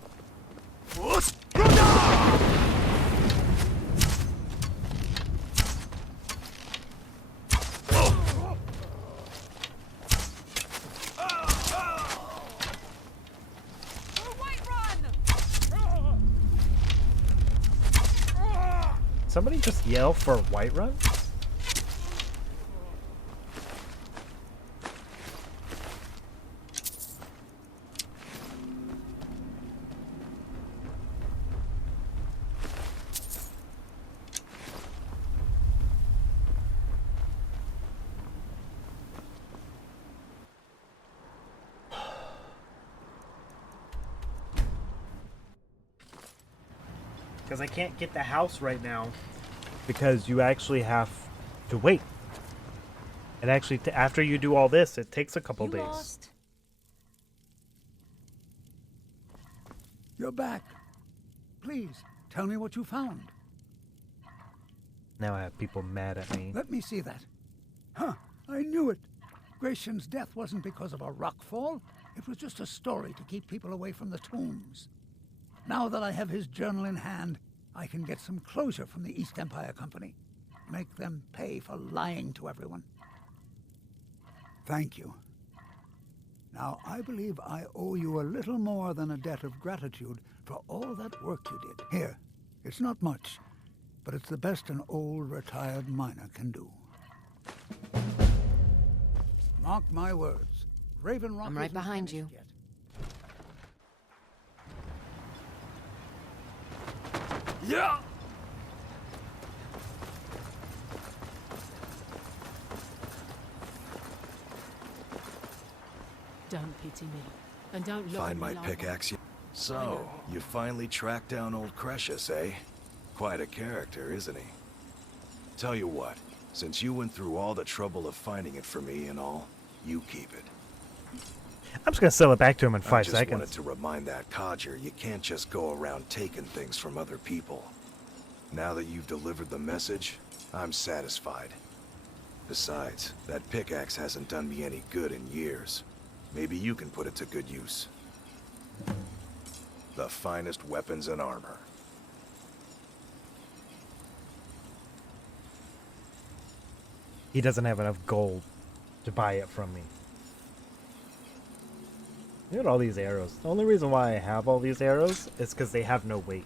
Somebody just yell for Whiterun? Because I can't get the house right now. Because you actually have to wait. And actually, after you do all this, it takes a couple days. Lost? You're back. Please, tell me what you found. Now I have people mad at me. Let me see that. Huh, I knew it. Gratian's death wasn't because of a rock fall. It was just a story to keep people away from the tombs. Now that I have his journal in hand, I can get some closure from the East Empire Company. Make them pay for lying to everyone. Thank you. Now, I believe I owe you a little more than a debt of gratitude for all that work you did. Here, it's not much, but it's the best an old retired miner can do. Mark my words. Raven Rock I'm right behind you. Yet. Yeah! Don't pity me. And don't look Find at me my like pickaxe yet? So, you finally tracked down old Crucius, eh? Quite a character, isn't he? Tell you what, since you went through all the trouble of finding it for me and all, you keep it. I'm just gonna sell it back to him in 5 I just seconds. wanted to remind that codger you can't just go around taking things from other people. Now that you've delivered the message, I'm satisfied. Besides, that pickaxe hasn't done me any good in years. Maybe you can put it to good use. The finest weapons and armor. He doesn't have enough gold to buy it from me. Look at all these arrows. The only reason why I have all these arrows is because they have no weight.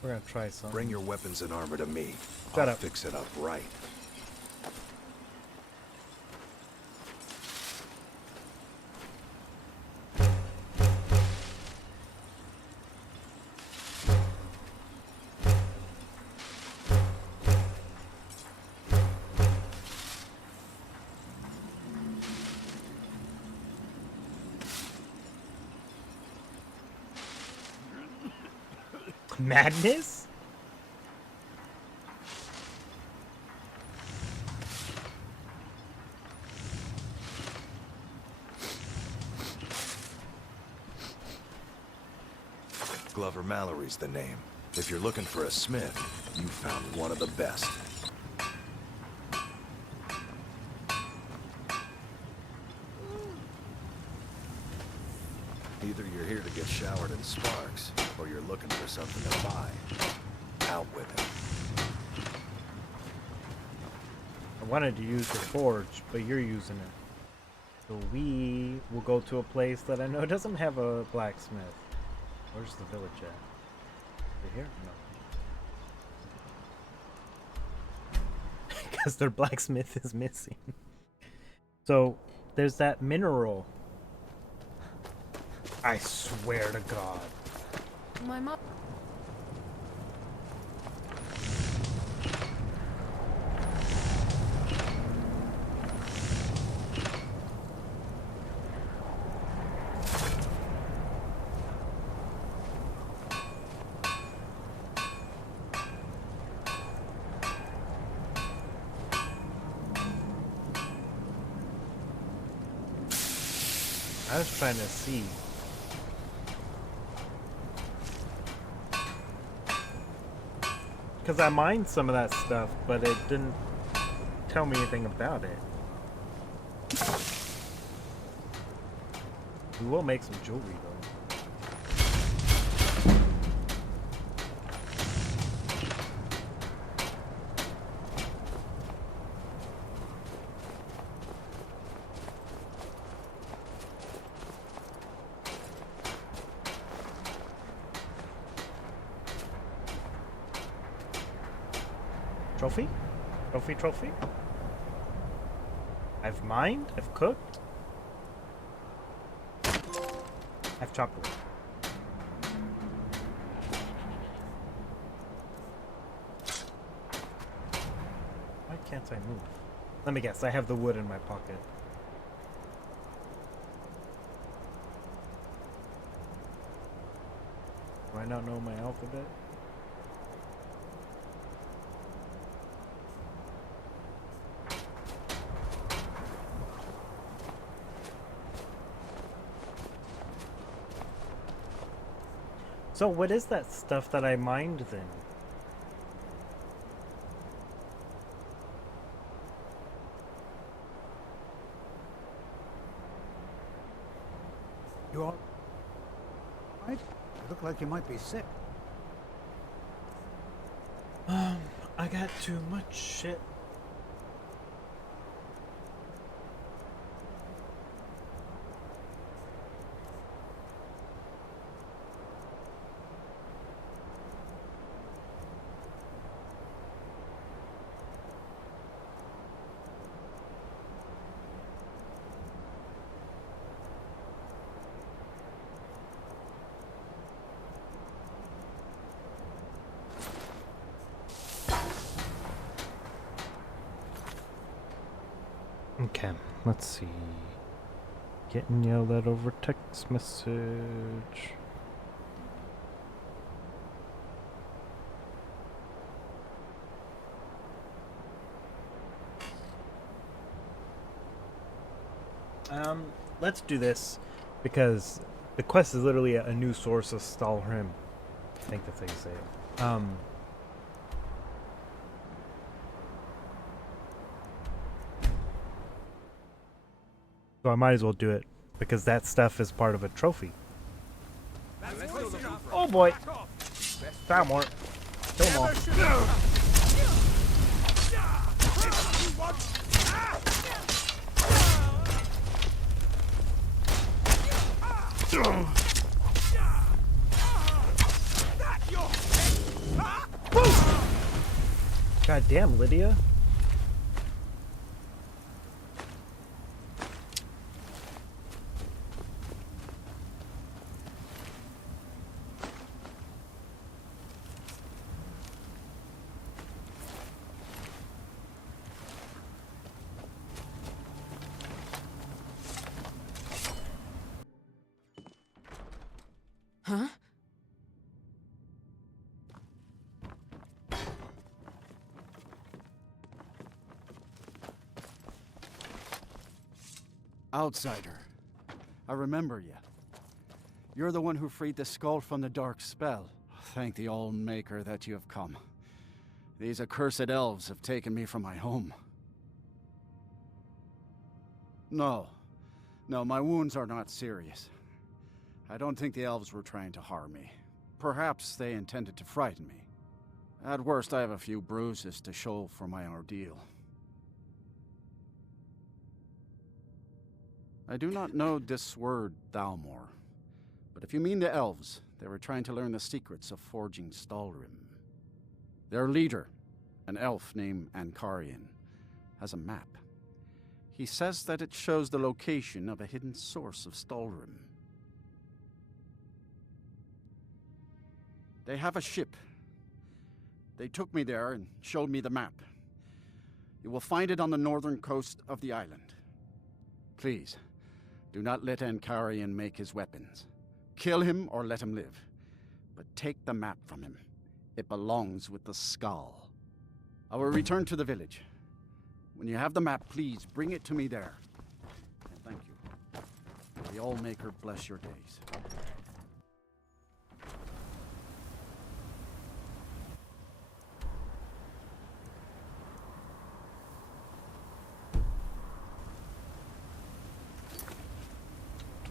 We're gonna try some. Bring your weapons and armor to me. Shut I'll up. fix it up right. Madness? Glover Mallory's the name. If you're looking for a smith, you found one of the best. Either you're here to get showered in sparks, or you're looking for something to buy. Out with it. wanted to use the forge, but you're using it. So we will go to a place that I know doesn't have a blacksmith. Where's the village at? Over here? No. Because their blacksmith is missing. So, there's that mineral. I swear to God. My mom. I was trying to see. Because I mined some of that stuff, but it didn't tell me anything about it. We will make some jewelry though. Trophy? Trophy? I've mined, I've cooked, I've chopped wood. Why can't I move? Let me guess, I have the wood in my pocket. Do I not know my alphabet? So what is that stuff that I mined then? You all right? You look like you might be sick. I got too much shit. Okay, let's see. Getting yelled at over text message. Let's do this because the quest is literally a new source of Stalhrim. I think that's how you say it. So I might as well do it because that stuff is part of a trophy. Oh boy! Found more. Kill them all. God damn, Lydia. Huh? Outsider. I remember you. You're the one who freed the skull from the dark spell. Thank the All-Maker that you have come. These accursed elves have taken me from my home. No, my wounds are not serious. I don't think the elves were trying to harm me. Perhaps they intended to frighten me. At worst, I have a few bruises to show for my ordeal. I do not know this word, Thalmor. But if you mean the elves, they were trying to learn the secrets of forging Stalrim. Their leader, an elf named Ankarian, has a map. He says that it shows the location of a hidden source of Stalrim. They have a ship. They took me there and showed me the map. You will find it on the northern coast of the island. Please, do not let Ankarian make his weapons. Kill him or let him live. But take the map from him. It belongs with the Skull. I will return to the village. When you have the map, please bring it to me there. And thank you. May the Allmaker bless your days.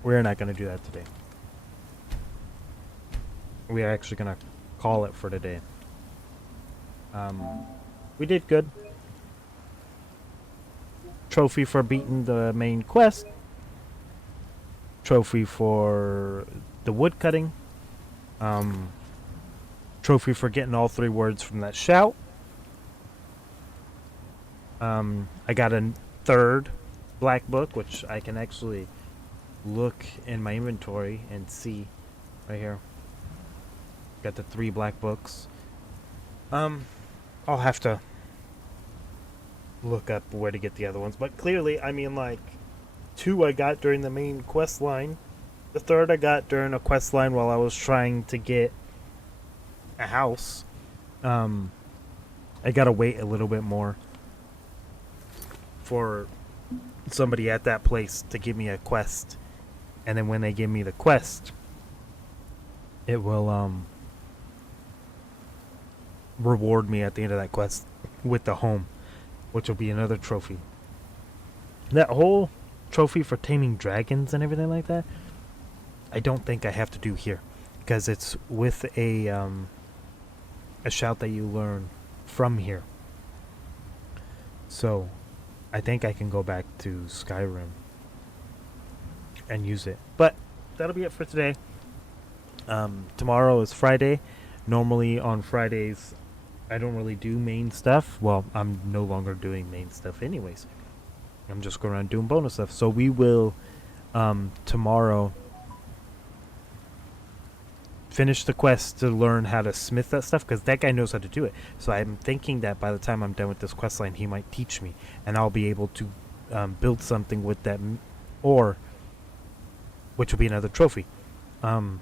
We're not going to do that today. We are actually going to call it for today. We did good. Trophy for beating the main quest. Trophy for the wood cutting. Trophy for getting all 3 words from that shout. I got a 3rd black book, which I can actually look in my inventory and see right here. Got the 3 black books. I'll have to look up where to get the other ones, but clearly, I mean, like, 2 I got during the main quest line. The 3rd I got during a quest line while I was trying to get a house. I gotta wait a little bit more for somebody at that place to give me a quest, and then when they give me the quest, it will reward me at the end of that quest with the home, which will be another trophy. That whole trophy for taming dragons and everything like that, I don't think I have to do here, because it's with a shout that you learn from here. So I think I can go back to Skyrim and use it. But that'll be it for today. Tomorrow is Friday. Normally on Fridays I don't really do main stuff. Well, I'm no longer doing main stuff anyways. I'm just going around doing bonus stuff. So we will tomorrow finish the quest to learn how to smith that stuff, because that guy knows how to do it. So I'm thinking that by the time I'm done with this quest line, he might teach me, and I'll be able to build something with that ore, which will be another trophy. And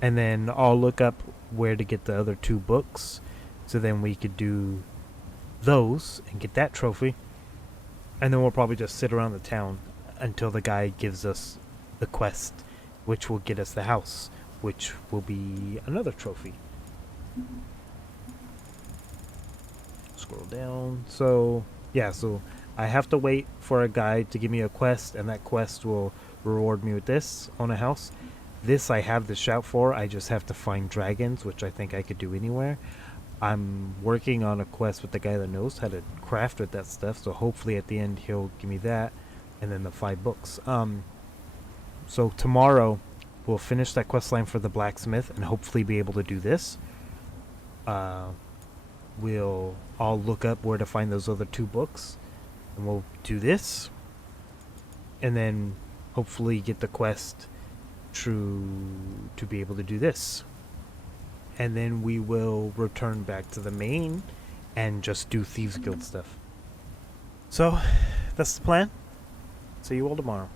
then I'll look up where to get the other 2 books, so then we could do those and get that trophy. And then we'll probably just sit around the town until the guy gives us the quest, which will get us the house, which will be another trophy. Scroll down. So, yeah, so I have to wait for a guy to give me a quest, and that quest will reward me with this on a house. This I have the shout for. I just have to find dragons, which I think I could do anywhere. I'm working on a quest with the guy that knows how to craft with that stuff, so hopefully at the end he'll give me that, and then the 5 books. So tomorrow we'll finish that quest line for the blacksmith and hopefully be able to do this. I'll look up where to find those other 2 books, and we'll do this, and then hopefully get the quest to be able to do this. And then we will return back to the main and just do Thieves Guild stuff. So, that's the plan. See you all tomorrow.